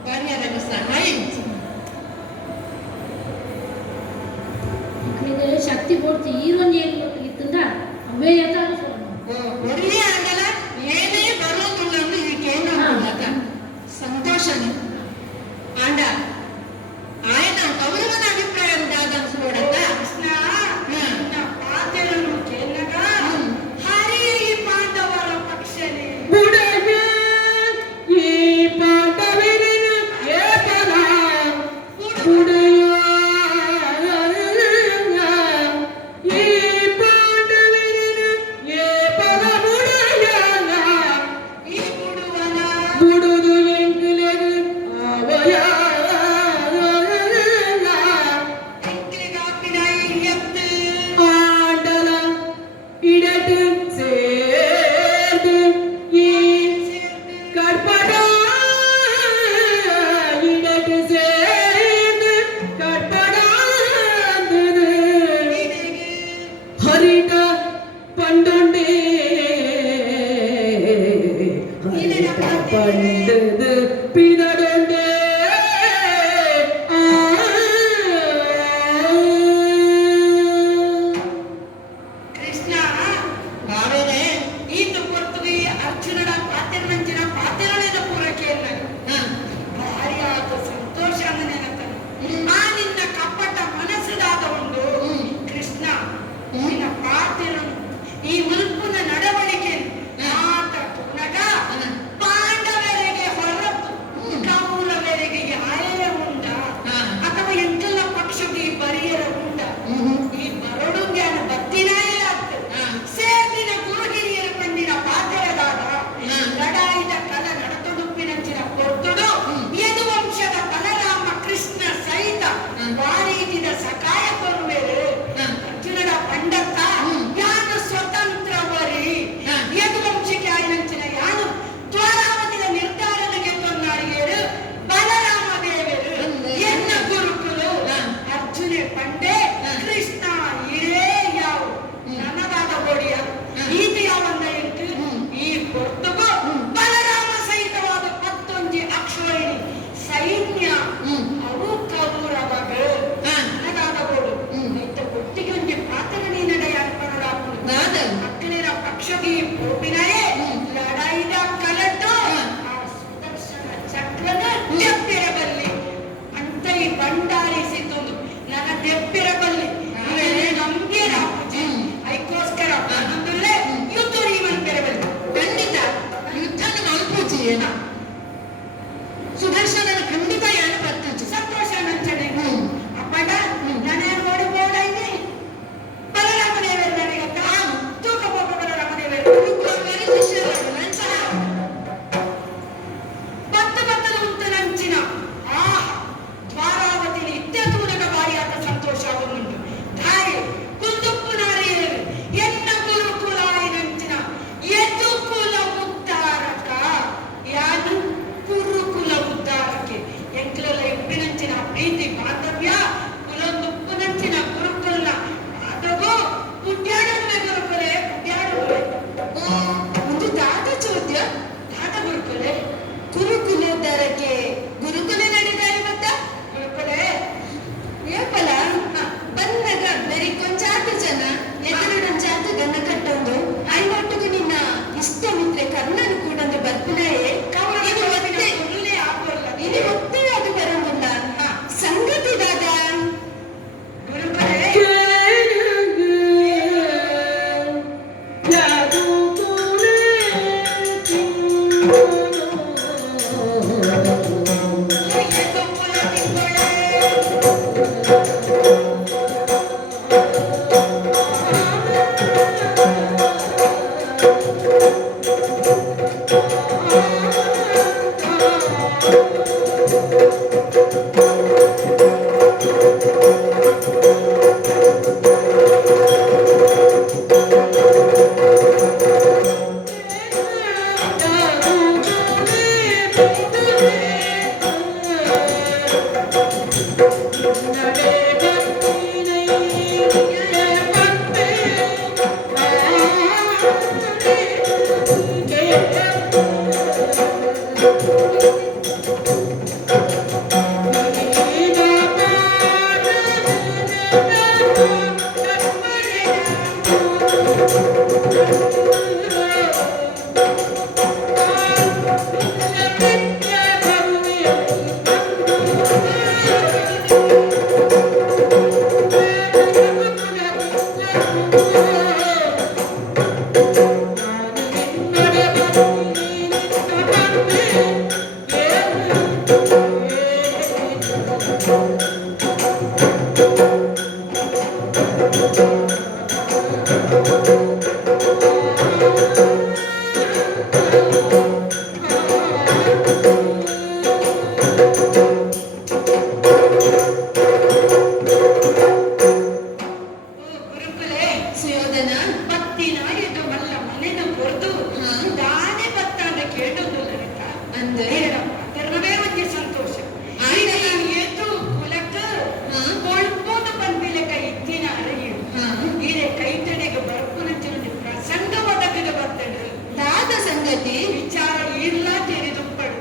ಬರೆಯದಾಗ ಸಹಾಯ ಶಕ್ತಿ ಪೂರ್ತಿ ಈರೊಂದು ಏನು ಇತ್ತಂದ ಅವೇ ಯಥಾಗ ಒಳ್ಳೆಯ ಆಗಲ್ಲ ಏನೇ ಬರೋದಿಲ್ಲ ಅಂದ್ರೆ ಇದಕ್ಕೇನು ಸಂತೋಷನೇ ಆಂಡ ಆಯ್ನ ಕೌರವನ ಅಭಿಪ್ರಾಯ ಅಂದಾಗ ನೋಡತ್ತ ಪಾತ್ರನು ಕೇಳಗ ಹರಿಯ ಈ ಪಾಂಡವರ ಪಕ್ಷನೇ ಬುಡಗ ಈ ಪಾಂಡವರಿನ ಏಕಲ ಬುಡಯ ಈ ಪಾಂಡವರಿನ ಏಕಲ ಬುಡಯನ ಈ ಬುಡುವನ ಬುಡುದು ಎಂಕಲೆಗು ಅವಯ ಎಂಕ್ಲಿಗಾಪಿನ ಎತ್ತು ஆண்டல இடத்து சேர்ந்து கற்படா இடத்து சேர்ந்து ಭಂಡಾರಿಸಿದ್ದು ನನ್ನ ತೆಪ್ಪಿರಬಲ್ಲಿ ನಮ್ಗೆ ರಾಪುಜಿ ಅದಕ್ಕೋಸ್ಕರ ನಾನೊಂದುಲ್ಲೇ ಯುದ್ಧ ನೀವನ್ ಬೆರಬಲ್ಲಿ ಖಂಡಿತ ಯುದ್ಧನ ಮಲ್ಪೂಜಿ ಏನ ಸುದರ್ಶನನ ಖಂಡಿತ ಯಾನ ಬರ್ತೂಜಿ ಸಂತೋಷ ನಂಚನೆ ಅಪ್ಪಟ ನಾನೇನು ಓಡಿಬೋಡಾಯ್ನಿ ಬಲರಾಮದೇವರು ನನಗೆ ತೂಕ ಹೋಗ ಬಲರಾಮದೇವರು ಬತ್ತದ ಉಂಟ ನಂಚಿನ ದ್ವಾರಾವತಿಲಿ ಇತ್ಯತೂರಕ ಭಾರಿಯಾದ ಸಂತೋಷ ಅವನುಂಟು ತಾಯಿ ಕುಂದುಪ್ಪು ನಾರಿಯರು ಎನ್ನ ಗುರುಕುಲಾಯಿ ನಂಚಿನ ಯದುಕುಲ ಉದ್ಧಾರಕ ಯಾನು ಕುರುಕುಲ ಉದ್ಧಾರಕ್ಕೆ ಎಂಕ್ಲೆಲ್ಲ ಇಪ್ಪಿನಂಚಿನ ಪ್ರೀತಿ ಬಾಂಧವ್ಯ ಕುಲೊಂದುಪ್ಪು ನಂಚಿನ ಗುರುಕುಲ ಅದಗೋ ಪುಟ್ಯಾಡುವೆ ಗುರುಕುಲೆ ಪುಟ್ಯಾಡುವೆ ಒಂದು ದಾದ ಚೋದ್ಯ ದಾದ ಗುರುಕುಲೆ ಗುರುಕುಲೋದ್ಧಾರಕ್ಕೆ ಗುರುಕುಲ ನಡೆದಾರೆ ಮತ್ತ ಗುರುಕುಲೆ ಏಪಲ ಬಂದಾಗ ಬರೀ ಕೊಂಚಾತು ಜನ ಎದುರುಡೊಂಚಾತು ಗನ್ನ ಕಟ್ಟೊಂದು ಐವೊಟ್ಟಿಗೂ ನಿನ್ನ ಇಷ್ಟ ಮಿತ್ರೆ ಕರ್ಣನು ಕೂಡ ಬರ್ಪುನಾಯೇ ಇದು ಒತ್ತೇ ಅದು ಬರೋದಿಲ್ಲ ಸಂಗತಿ ದಾದ ಗುರುಕುಲೆ ಸುಯೋಧನ ಬತ್ತಿನ ಇದು ಮಲ್ಲ ಮನೆನ ಕೊರ್ದು ದಾನೆ ಬತ್ತ ಅಂತ ಕೇಳೋದು ನನಗ ಅಂದ್ರೆ ಅದರವೇ ಒಂದು ಸಂತೋಷ ಆಯ್ತು. ಏತು ಕುಲಕ ಕೊಳ್ಪೋದು ಬಂದಿಲಕ ಇತ್ತಿನ ಅರಿಯು ಈರೆ ಕೈತಡೆಗೆ ಬರ್ಪುನಂಚಿನ ಪ್ರಸಂಗ ಒದಗಿದ ಬರ್ತದೆ ದಾದ ಸಂಗತಿ ವಿಚಾರ ಇಲ್ಲ ತೆರೆದುಪ್ಪಡು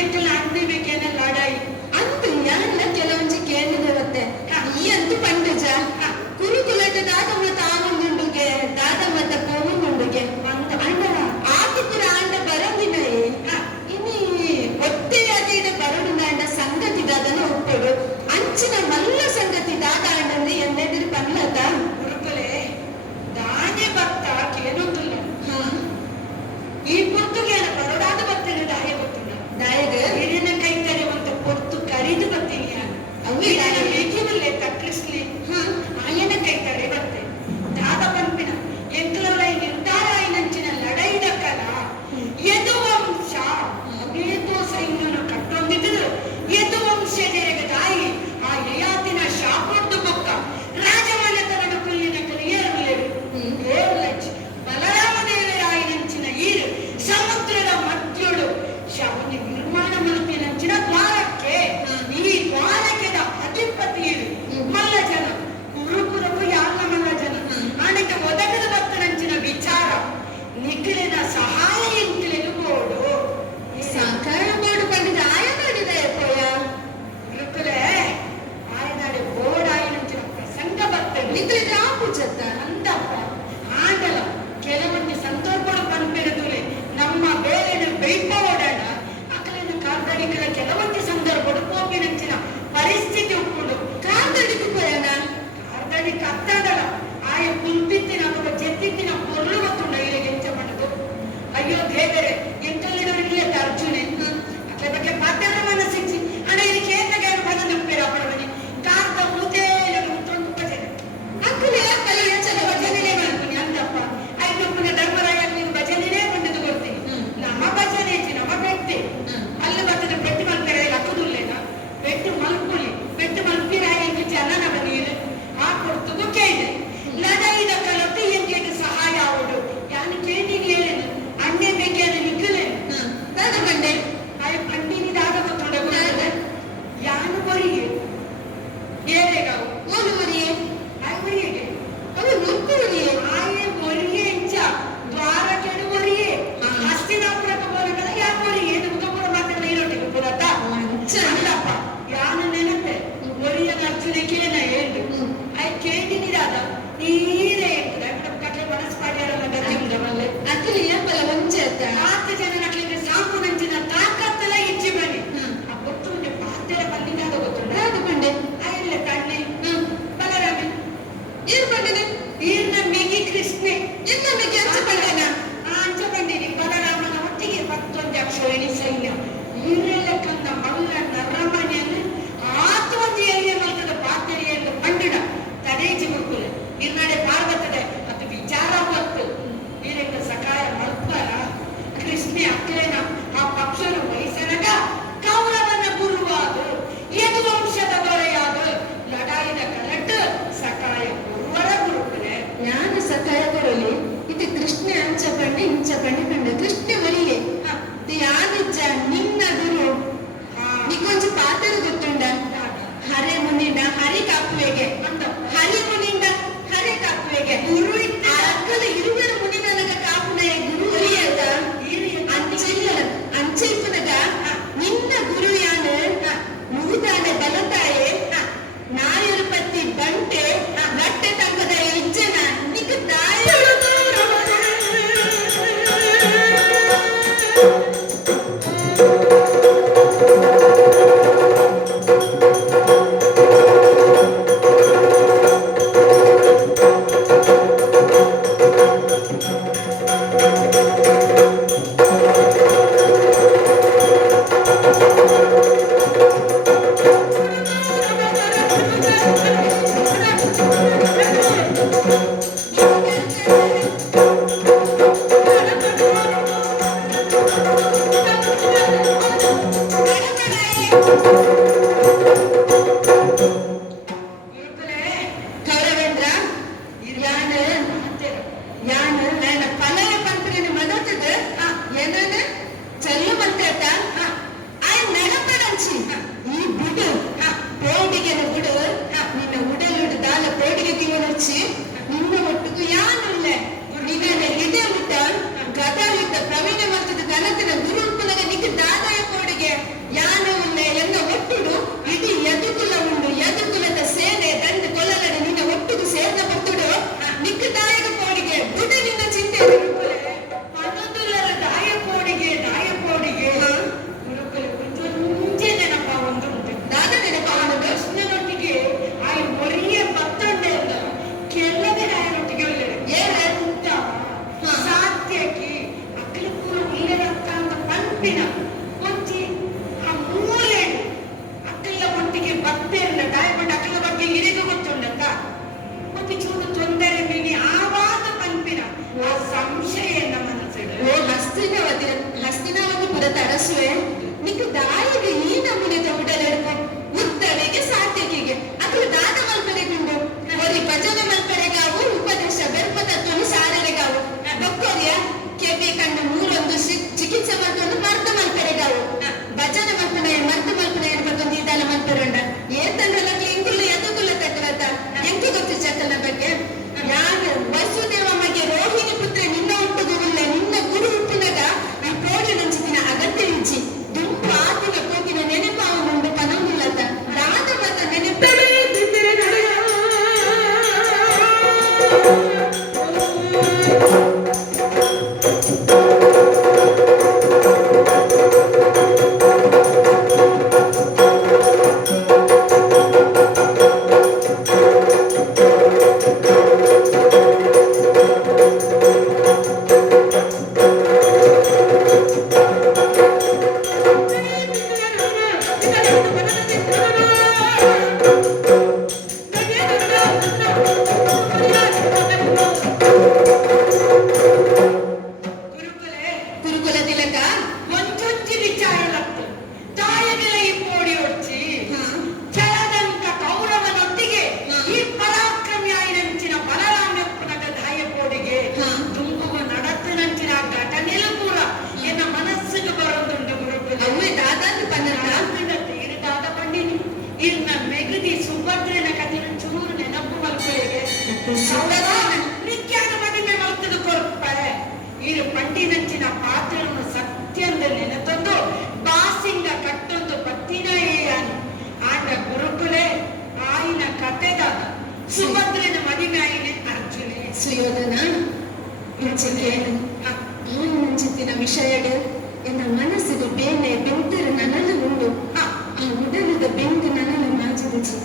ಎಂಕಲ ಅಂದಿಬೇಕೇನ ಲಾಡಾಯಿ ಅಂತೂ ಯಾರನ್ನ ಕೆಲವೊಂದು ಕೇಳಿದವತ್ತೆ ಈ ಅಂತೂ ಪಂಡಜ ಕುರುಕುಲದ ದಾದಮ್ಮ ತಾವೊಂದುಂಡುಗೆ ದಾದಮ್ಮ ತಪ್ಪೊಂದುಂಡುಗೆ ಅಂಡವ ಆತಿಪುರ ಆಂಡ ಬರೋದಿನಯೇ ಇನಿ ಒತ್ತೆ ಅದೇಡ ಬರೋಡು ನಾಂಡ ಸಂಗತಿ ದಾದನ ಒಪ್ಪಡು ಅಂಚಿನ ಮಲ್ಲ ಸಂಗತಿ ದಾದ ಆಂಡಂದ್ರೆ ಎನ್ನೆದಿರು ಪನ್ಲತ ಗುರುಕುಲೆ ದಾನೆ ಬತ್ತ ಕೇಳೋದಿಲ್ಲ ಈ ಪುರ್ತುಗೆ ಬರೋದಾದ ಬರ್ತೇನೆ ದಾಯ ಗೊತ್ತಿಲ್ಲ ದಾಯಗ ಹಿರಿಯನ ಕೈ ತಡೆಯುವಂತ ಪೊತ್ತು ಕರಿದು ಬರ್ತೀನಿ ಅವೇ ದಾಯ ಬೇಕಿವಲ್ಲೇ ತಕ್ಕಳಿಸ್ಲಿ ಆಯನ ಕೈ ತಡೆ ಬರ್ತೆ ದಾದ ಪಂಪಿನ ಎಂಕಲೈ ನಿರ್ಧಾರ ಐನಂಚಿನ ಲಡೈದ ಕಲ ಯದುವಂಶ ಏತೋ ಸೈನ್ಯನು ಕಟ್ಟೊಂದಿದ್ದು ಯದುವಂಶ ನೆರೆಗ ತಾಯಿ ಆ ಯಯಾತಿನ ಕಾಪುವೆಗೆ ಹರಿ ಮುನಿಂದ ಹರೆ ಕಾಪುವೆಗೆ ಗುರು ಅಕ್ಕಲ ಇರುವರ ಮುನಿ ನನಗ ಕಾಪುನೆಯ ಗುರು ಹಿರಿಯದ ಅಂಚೆಲ್ಪನಗ ನಿನ್ನ ಗುರು ಯಾನ ಮುಗುದಾನ ಬಲತಾಯೆ ನಾಯರು ಪತ್ತಿ ಬಂಟೆ ರಟ್ಟೆ ತಂಗದ ಇಜ್ಜನ ನಿಕ ದಾಯ ಕೌರವೇಂದ್ರ ಯಾನ ನನ್ನ ಪಲಯ ಪಂತ್ರನ ಮನತದ ಏನನ ಚಲ್ಲ ಮಂತೇತ ಆಯ್ ನೆನಪಡಂಚಿ ಈ ಬುಡು ಪೋಡಿಗೆನ ಬುಡು ನಿನ್ನ ಉಡಲುಡು ದಾಲ ಪೋಡಿಗೆ ತಿವನಚ್ಚಿ ನಿನ್ನ ಒಟ್ಟಿಗೂ ಯಾನುಲ್ಲೆ ನಿನ್ನ ಇದೇ ಮುಟ್ಟ ಗದಾಯುದ್ಧ ಪ್ರವೀಣ ಮರ್ತದ ಗಣತನ ಗುರುಪುನಗ ನಿಕ್ಕ ದಾದಾಯ ಪೋಡಿಗೆ ಯಾನು ಉಲ್ಲೆ ಎನ್ನ ಒಟ್ಟುಡು ಇಡೀ ಯದುಕುಲ ಉಂಡು ಯದುಕುಲದ ಸೇನೆ ದಂಡು ಕೊಲ್ಲಲಡೆ ನಿನ್ನ ಒಟ್ಟಿಗೂ ಸೇರ್ನ ಬರ್ತುಡು ನಿಕ್ಕ ದಾಯಕ ಪೋಡಿಗೆ ಬುಡು ನಿನ್ನ ಚಿಂತೆ ಪನ್ನೊಂದುಲ್ಲರ ದಾಯಕೋಡಿಗೆ ಗುರುಕುಲ ಮುಂಚೆ ನೆನಪ ಒಂದುಂಟು ದಾದ ನೆನಪಾವನು ಕೃಷ್ಣನೊಟ್ಟಿಗೆ ಆಯ್ ಮೊರಿಯ ಬತ್ತೊಂಡೆ ಅಲ್ಲ ಕೆಲ್ಲದೆ ರಾಯನೊಟ್ಟಿಗೆ ಒಳ್ಳೆಯ ಏನ ಸಾಧ್ಯಕ್ಕೆ ಅಕ್ಕಲಕ್ಕೂ ಇಲ್ಲರಕ್ಕ ಅಂತ ಪಂಪಿನ ಕೊಂಚಿ ಆ ಮೂಲೆ ಅಕ್ಕಲ ಒಟ್ಟಿಗೆ ಬತ್ತೇರಲ್ಲ ದಾಯಪಟ್ಟ ಅಕ್ಕಲ ಬಗ್ಗೆ ಇರಿದು ಗೊತ್ತುಂಡತ್ತ ಮತ್ತೆ ಚೂರು ತೊಂದರೆ ಮೀನಿ ಆವಾದ ಪಂಪಿನ ಆ ಸಂಶಯ ಎನ್ನ ಮನಸ್ಸಿಡು ಓ ಹಸ್ತಿನಾವತಿ ಪುರದ ಅರಸುವೆ ನಿಕ್ಕ ದಾಯಿಗೆ ಈ ನಮೂನೆದ ಉಡಲೆಡುಕು ಉತ್ತವೆಗೆ ಸಾತ್ಯಕಿಗೆ ಅಕ್ಕಲು ದಾದ ಮಲ್ಪನೆಗುಂಡು ಒರಿ ಭಜನೆ ಮಲ್ಪನೆಗಾವು ಉಪದೇಶ ಬೆರ್ಪತತ್ವನು ಸಾರನೆಗಾವು ಬೊಕ್ಕೋರಿಯ ಕೆಪಿ ಕಂಡು ಮೂರೊಂದು ಚಿಕಿತ್ಸೆ ಮಲ್ಪೊಂದು ಮರ್ದ ಮಲ್ಪನೆಗಾವು ಭಜನೆ ಮಲ್ಪನೆ ಮರ್ದ ಮಲ್ಪನೆ ಮತ್ತೊಂದು ಇದೆಲ್ಲ ಮಲ್ಪರಂಡ ಏತಂಡ್ರಲ್ಲ ಎಂಕುಲ್ಲ ಎದುಕುಲ್ಲ ತಕ್ಕರತ ಎಂಕು ಗೊತ್ತು ಚಕ್ಕಲ ಬಗ್ಗೆ ಯಾರು ವಸುದೇವ ಮಗೆ ರೋಹಿಣಿ ಪುತ್ರ ನಿನ್ನ ಒಟ್ಟುಗುಲ್ಲ ನಿನ್ನ ಗುರು ಉಪ್ಪುನಗ ಈ ಪೋಡಿ ನಂಚಿತಿನ ಅಗತ್ಯ ಇಚ್ಚಿ ದುಂಪು ಆತಿನ ಕೋತಿನ ನೆನಪಾವು ಮುಂದೆ ಪನಂಗುಲ್ಲತ ದಾದ ಮತ ನೆನಪ ಗುರುಕುಲ ತಿಲಕ ಒಂಚೊಂಚಿ ವಿಚಾರಲತ್ತು ತಾಯಗಳ ಈ ಪೋಡಿ ಒಚ್ಚಿ ಚಲದಂಕ ಕೌರವನೊಟ್ಟಿಗೆ ಈ ಪರಾಕ್ರಮಿಯಾಯಿನಂಚಿನ ಬಲರಾಮ್ಯಪ್ಪನದ ದಾಯ ಪೋಡಿಗೆ ತುಂಬುವ ನಡತನಂಚಿನ ಘಟನೆಲು ಪೂರ ಎನ್ನ ಮನಸ್ಸಿಗೆ ಬರೋದುಂಟು ಗುರುಕುಲ ಅವೇ ದಾದಾಂತ ಪನ್ನಡ ತೀರಿದಾದ ಪಂಡಿನಿ ಇನ್ನ ಮೆಗದಿ ಸುಭದ್ರನ ಕಥೆನ ಚೂರು ನೆನಪು ಮಲ್ಪೆಗೆ ನಿತ್ಯಾನ ಮಡಿಮೆ ಮಲ್ತದು ಕೊರ್ಪೆ ಇರು ಪಂಡಿನಂಚಿನ ಪಾತ್ರವನ್ನು ಸತ್ಯಂದ ನೆನತಂದು ಬಾಸಿಂಗ ಕಟ್ಟೊಂದು ಪತ್ತಿನೆಯನ್ನು ಆಂಡ ಗುರುಕುಲೆ ಆಯಿನ ಕತೆದ ಸುಭದ್ರನ ಮಡಿಮೆ ಆಯಿನೆ ಅರ್ಜುನೆ ಸುಯೋಧನ ಇಂಚಿಕೇನು ನಂಚಿತ್ತಿನ ವಿಷಯಡು ಎನ್ನ ಮನಸ್ಸಿಗೆ ಬೇನೆ ಬೆಂತರು ನನಲು ಉಂಡು ಆ ಉಡಲದ ಬೆಂಕು ನನಲು ಮಾಜಿದಚಿ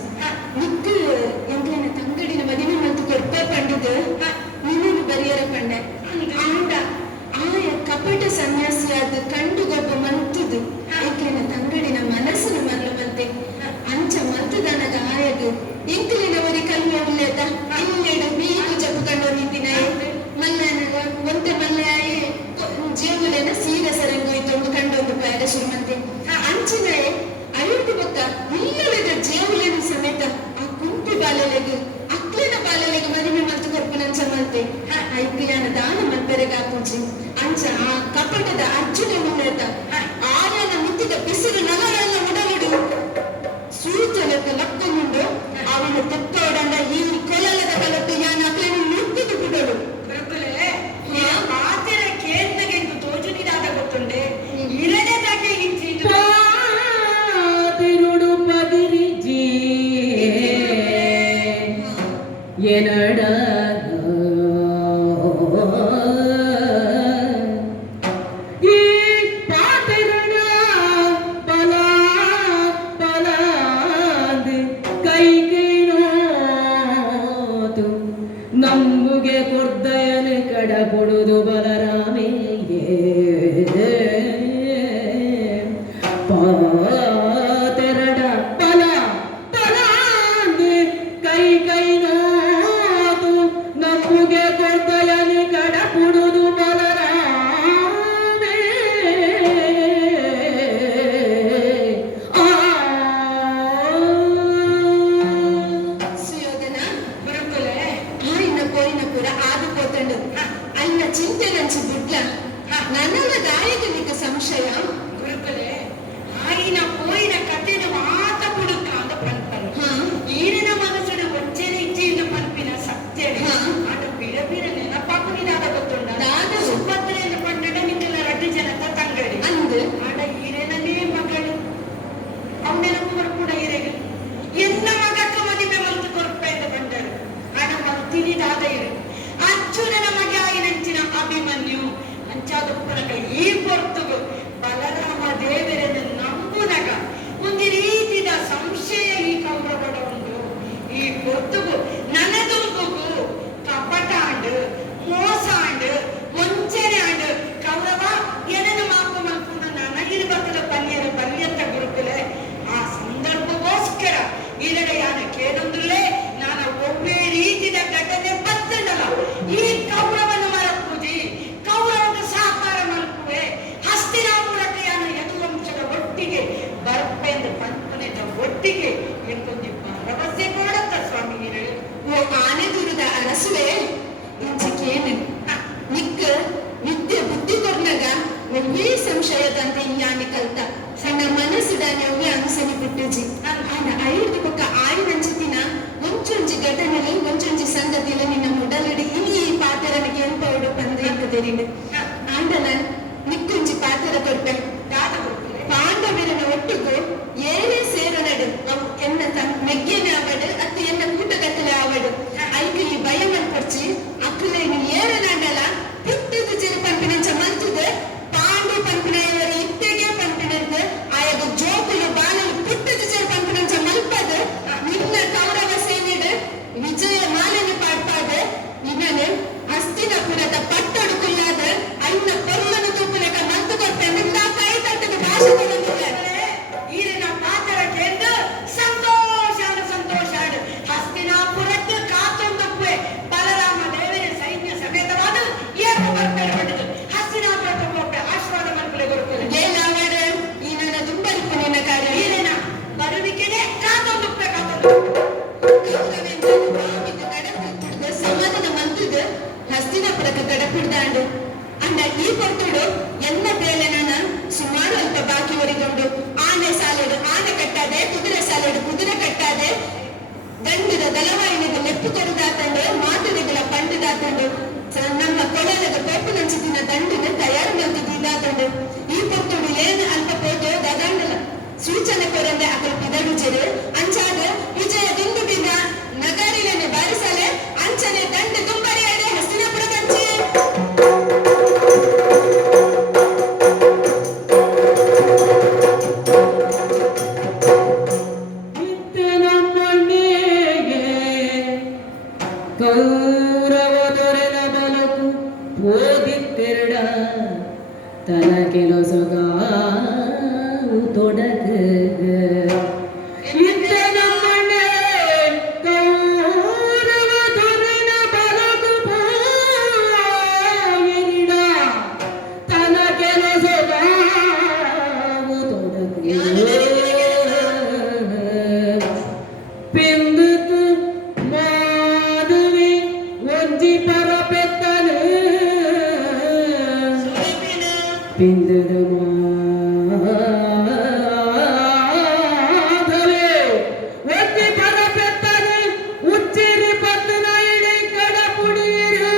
ನಿಕ್ಕು ಎಂಕ್ಲೆನ ತಂಗಡಿನ ಮದಿನ ಮತ್ತು ಕೊರ್ಪೆ ಪಂಡಿದು ನಿನ್ನನ್ನು ಬರಿಯರ ಪಂಡೆ ಆಂಡ ಆಯ ಕಪಟ ಸನ್ಯಾಸಿಯಾದ ಕಂಡು ಗೊಬ್ಬ ಮಂತುದು ಎಂಕ್ಲೆನ ತಂಗಡಿನ ಮನಸ್ಸಿನ ಮರಳು ಬಂತೆ ಅಂಚ ಮಂತುದನಗ ಆಯದು ಎಂಕ್ಲೆನವರಿ ಕಲ್ವೆ ಉಲ್ಲೇತ ಇಲ್ಲೆಡು ಬೀಗು ಜಪ್ಪು ಕಂಡು ನಿಂತಿನ ಮಲ್ಲನ ಒಂತೆ ಮಲ್ಲಾಯಿ ಜೀವನ ಸೀರೆ ಸರಂಗೋಯ್ತೊಂದು ಕಂಡೊಂದು ಪಾಯದ ಶ್ರೀಮಂತೆ ಅಂಚಿನ ಅಯೋಧ್ಯೆ ಬೊಕ್ಕ ಇಲ್ಲದ ಜೀವನ ಸಮೇತ ಆ ಕುಂಪಿ ಬಾಲೆಲೆಗು ಅಕ್ಲಿನ ಬಾಲೆಲೆಗು ಮದುವೆ ಮತ್ತು ಕೊರ್ಪುನಂಚ ಮಲ್ತೆ ಐಕ್ಯಾನ ದಾನ ಮಲ್ಪೆರೆಗ ಹಾಕುಂಚಿ ಅಂಚ ಆ ಕಪಟದ ಅರ್ಜುನ ಮುನ್ನೇತ ಆರ್ಯನ ಮುತ್ತಿದ ಬಿಸಿಲು ನಗರೆಲ್ಲ ಉಡಲಿಡು ಸೂಚನಕ್ಕೆ ಲಕ್ಕನುಂಡು ಅವನು ತುಕ್ಕ ಎನಡ ಈ ಪಾತೆರಣ ಪಲ ಪಲಾಂದು ಕೈಗೆ ನೋತು ನಮ್ಮುಗೆ ಕೊರ್ದಯನು ಕಡಪೊಡುದು ಬಲರಾಮೇಯೇ ಪಾತೆರಡ ಪಲ ಪಲಾಂದು ಕೈ ನೋತು ನಮ್ಮುಗೆ ಕೊರ್ದಯನು ಕಡಪೊಡುದು ಬಲರಾಮೇ ಸುಯೋಧನ ಗುರುಕುಲೆ ಆಯ್ನ ಪೋಯಿನ ಪುರ ಆದುಕೋತಂಡು ಅಲ್ಲ ಚಿಂತೆ ನಂಚಿ ಬಿಡ್ಲ ನನಗ ದಾಯಕನಿಕ ಸಂಶಯ ಗುರುಕುಲೆ ಆಯಿನ ಪೋಯಿನ ಕಥೆನ ಮಾತ ಪುಡುಕಾದ ಪನ್ಪರು ಈರಿನ ಮನಸ್ಸುಡು ಒಚ್ಚೆನೆ ಇಚ್ಛೆಯಿಂದ ಪನ್ಪಿನ ಸತ್ಯ ಆಟ ಬಿಡ ಬಿಡ ನೆನಪಾಕುನಿದಾದ ಗೊತ್ತುಂಡ ನಾನು ಸುಭದ್ರೆಯನ್ನು ಪಂಡಡ ನಿಂಗೆಲ್ಲ ರಡ್ಡು ಜನತ ತಂಗಡಿ ಅಂದು ಆಡ ಈರೇನನೇ ಮಗಳು ಅವನೆನಪ್ಪು ಬರ್ಪುಡ ಈರೆಗೆ ಎನ್ನ ಮಗಕ್ಕ ಮದುವೆ ಮಲ್ತು ಕೊರ್ಪೆಂದು ಬಂದರು ಆಡ ಮಲ್ ತಿಳಿದಾದ ಇರು ಅರ್ಜುನನ ಮಗೆ ಆಯಿನಂಚಿನ ಅಭಿಮನ್ಯು ಅಂಚಾದಪ್ಪನಗ ಈ ಪೊರ್ತುಗು ಬಲರಾಮ ದೇವರನ್ನು ನಂಬುನಗ ಒಂದು ರೀತಿದ ಸಂಶಯ ಈ ಕೌರವಡ ಉಂಟು ಈ ಪೊರ್ತುಗು ನನದುರ್ಗುಗು ಕಪಟಾಂಡು ಮೋಸಾಂಡು ವಂಚನೆ ಆಂಡು ಕೌರವ ಏನನ್ನು ಮಾಪು ಮಲ್ಪುನ ನನಗಿರು ಬರ್ತದ ಪನ್ಯರ ಪರ್ಯಂತ ಗುರುಕುಲೆ ಆ ಸಂದರ್ಭಗೋಸ್ಕರ ಈರಡೆ ಯಾನ ಕೇಳೊಂದುಲ್ಲೇ ನಾನು ಒಬ್ಬೇ ರೀತಿದ ಘಟನೆ ಬತ್ತಂಡಲ್ಲ ಈ ಕೌರವನ ಮರಪೂಜಿ ಕೌರವದ ಸಹಕಾರ ಮಲ್ಪುವೆ ಹಸ್ತಿನಾಪುರಕ್ಕೆ ಯಾನ ಯದುವಂಶದ ಒಟ್ಟಿಗೆ ಬರ್ಪೆಂದು ಪಂಪನೆದ ಒಟ್ಟಿಗೆ ಎಂಕೊಂದು ಭರವಸೆ ಕೊಡತ್ತ ಸ್ವಾಮಿ ನೀರು ಓ ಆನೆ ದುರದ ಅರಸುವೆ ಇಂಚಿಕೇನು ನಿಕ್ಕ ವಿದ್ಯೆ ಬುದ್ಧಿ ಕೊರ್ನಗ ಒವ್ವೇ ಸಂಶಯದಂತೆ ಯಾನೆ ಕಲ್ತ ಸಣ್ಣ ಮನಸ್ಸುಡಾನೆ ಒವ್ವೇ ಅನುಸರಿ ಬಿಟ್ಟುಜಿ ಆನ ಐದು ಪಕ್ಕ ಆಯ್ನಂಚಿತಿನ ಒಂಚೊಂಜಿ ಘಟನೆಲು ಒಂಚೊಂಜಿ ಸಂಗತಿಲು ನಿನ್ನ ಮುಡಲಿಡಿ ಇನಿ ಈ ಪಾತ್ರನಿಗೆ ಎಂಪೌಡು ಪಂದು ಎಂಕುದೆರಿನು ಆಂಡನ ನಿಕ್ಕೊಂಜಿ ಪಾತ್ರ ಕೊರ್ಪೆ ದಾದ ಗುರುಕುಲೆ ಪಾಂಡವರನ ಒಟ್ಟಿಗೂ ಏನೇ ಸೇರನಡು ಅವು ಎನ್ನ ಮೆಗ್ಗೆನ ಅವಡು ಅತ್ತು ಎನ್ನ ಕೂಟಗತ್ತಲೆ ಅವಡು ಐದು ಈ ಭಯವನ್ ಕೊರ್ಚಿ ಅಕ್ಕಲೇನು ಏರನಾಡಲ ಪುಟ್ಟದು ಜನ ಪಂಪಿನಂಚ ಮಂತುದು ಪಾಂಡು ಪಂಪಿನ ಇವರು ಇತ್ತೆಗೆ ಪಂಪಿನಂದು ಆಯಗ ಜೋಕುಲು ಬಾಲಲು ಪುಟ್ಟದು ಜನ ಪಂಪಿನಂಚ ಮಲ್ಪದು ನಿನ್ನ ಕೌರವ ಸೇನೆಡು ವಿಜಯ ಮಾಲಿನ ಪಾಡ್ಪಾಡು ನಿನ್ನನು ಹಸ್ತಿನಪುರದ ಪಟ್ಟೊಡು ಕುಲ್ಲಾದ ಐನ ಪೊರ್ಲನ ತೂಪುಲೆಕ ಮಂತು ಕೊಟ್ಟೆ ನಿಂದ ಕೈ ತಟ್ಟದ ಭಾಷೆ ಕೊಡುತ್ತಿಲ್ಲ ಈರಿನ ಪಾತ್ರ ಕೇಂದ್ರ ಸಂತೋಷ ಹಸ್ತಿನಾಪುರಕ್ಕೆ ಕಾತೊಂದಪ್ಪೆ ಬಲರಾಮ ದೇವರ ಸೈನ್ಯ ಸಮೇತವಾದ ಏನು ಬರ್ತಾರೆ ಬಂದಿದ್ದು ಹಸ್ತಿನಾಪುರಕ್ಕೆ ಹೋಗ್ಬೆ ಆಶೀರ್ವಾದ ಮಲ್ಪಲೆ ಗುರುಕುಲೆ ಏನಾವಡ ಈ ನನ್ನ ದುಂಬರಿಪು ನಿನ್ನ ಕಾರ್ಯ ಈರಿನ ಬರುವಿಕೆನೆ ಕಾತೊಂದಪ್ಪೆ ಸಮಾಧಾನ ಮಂತುದು ಹಸ್ತಿನಪುರಕ್ಕೆ ಕಡಪಿಡ್ದಾಂಡು ಅಂಡ ಈ ಪೊರ್ತುಡು ಎನ್ನ ಬೇಲೆನ ಸುಮಾರು ಅಲ್ಪ ಬಾಕಿ ಒರಿಗೊಂಡು ಆನೆ ಸಾಲೆಡು ಆನೆ ಕಟ್ಟಾದೆ ಕುದುರೆ ಸಾಲೆಡು ಕುದುರೆ ಕಟ್ಟಾದೆ ದಂಡದ ದಲವಾಯಿನದ ನೆಪ್ಪು ಕೊರದಾತಂಡು ಮಾತುಗಳ ಪಂಡುದಾತಂಡು ನಮ್ಮ ಕೊಳಲದ ಪೊಪ್ಪು ನಂಚಿತಿನ ದಂಡಿನ ತಯಾರು ಮಂತುದಾತಂಡು ಈ ಪೊರ್ತುಡು ಏನು ಅಲ್ಪ ಪೋದು ದದಾಂಡಲ ಸೂಚನೆ ಕೊರಂದೆ ಅಕಲ್ ಪಿದಡುಜರು ಅಂಚಾದ ವಿಜಯ ದುಂದು ಬಿದ್ದ ನಗರಿಲನೆ ಬಾರಿಸಲೆ ಅಂಚನೆ ದಂಡ ದುಂಬರಿ ಅಡೆ ಹಸ್ತಿನಾಪುರ ಕಂಚೆ ನಿತ್ಯ ನಮ್ಮಣ್ಣೆಗೆ ಕೌರವ ದೊರೆನ ಬಲಕು ಓದಿತ್ತೆರಡ ತನ ಕೆಲಸಗ ತೊಡಗ ನಿತ್ಯ ನಮ್ಮಣ್ಣೆ ಕೌರವ ದೊರೆನ ಬಲಕು ಎರಿಡ ತನ ಕೆಲಸಗ ಪಿಂದುತು ಮಾಧವಿ ಒಂಜಿ ಪರಪೆತ್ತನು ಪಿಂದುದು ಮಾಧವಿ ಒಂಜಿ ಪರಪೆತ್ತನು ಉಚ್ಚಿರಿ ಪತ್ತನ ಇಡಿ ಕಡ ಪುಡೀರು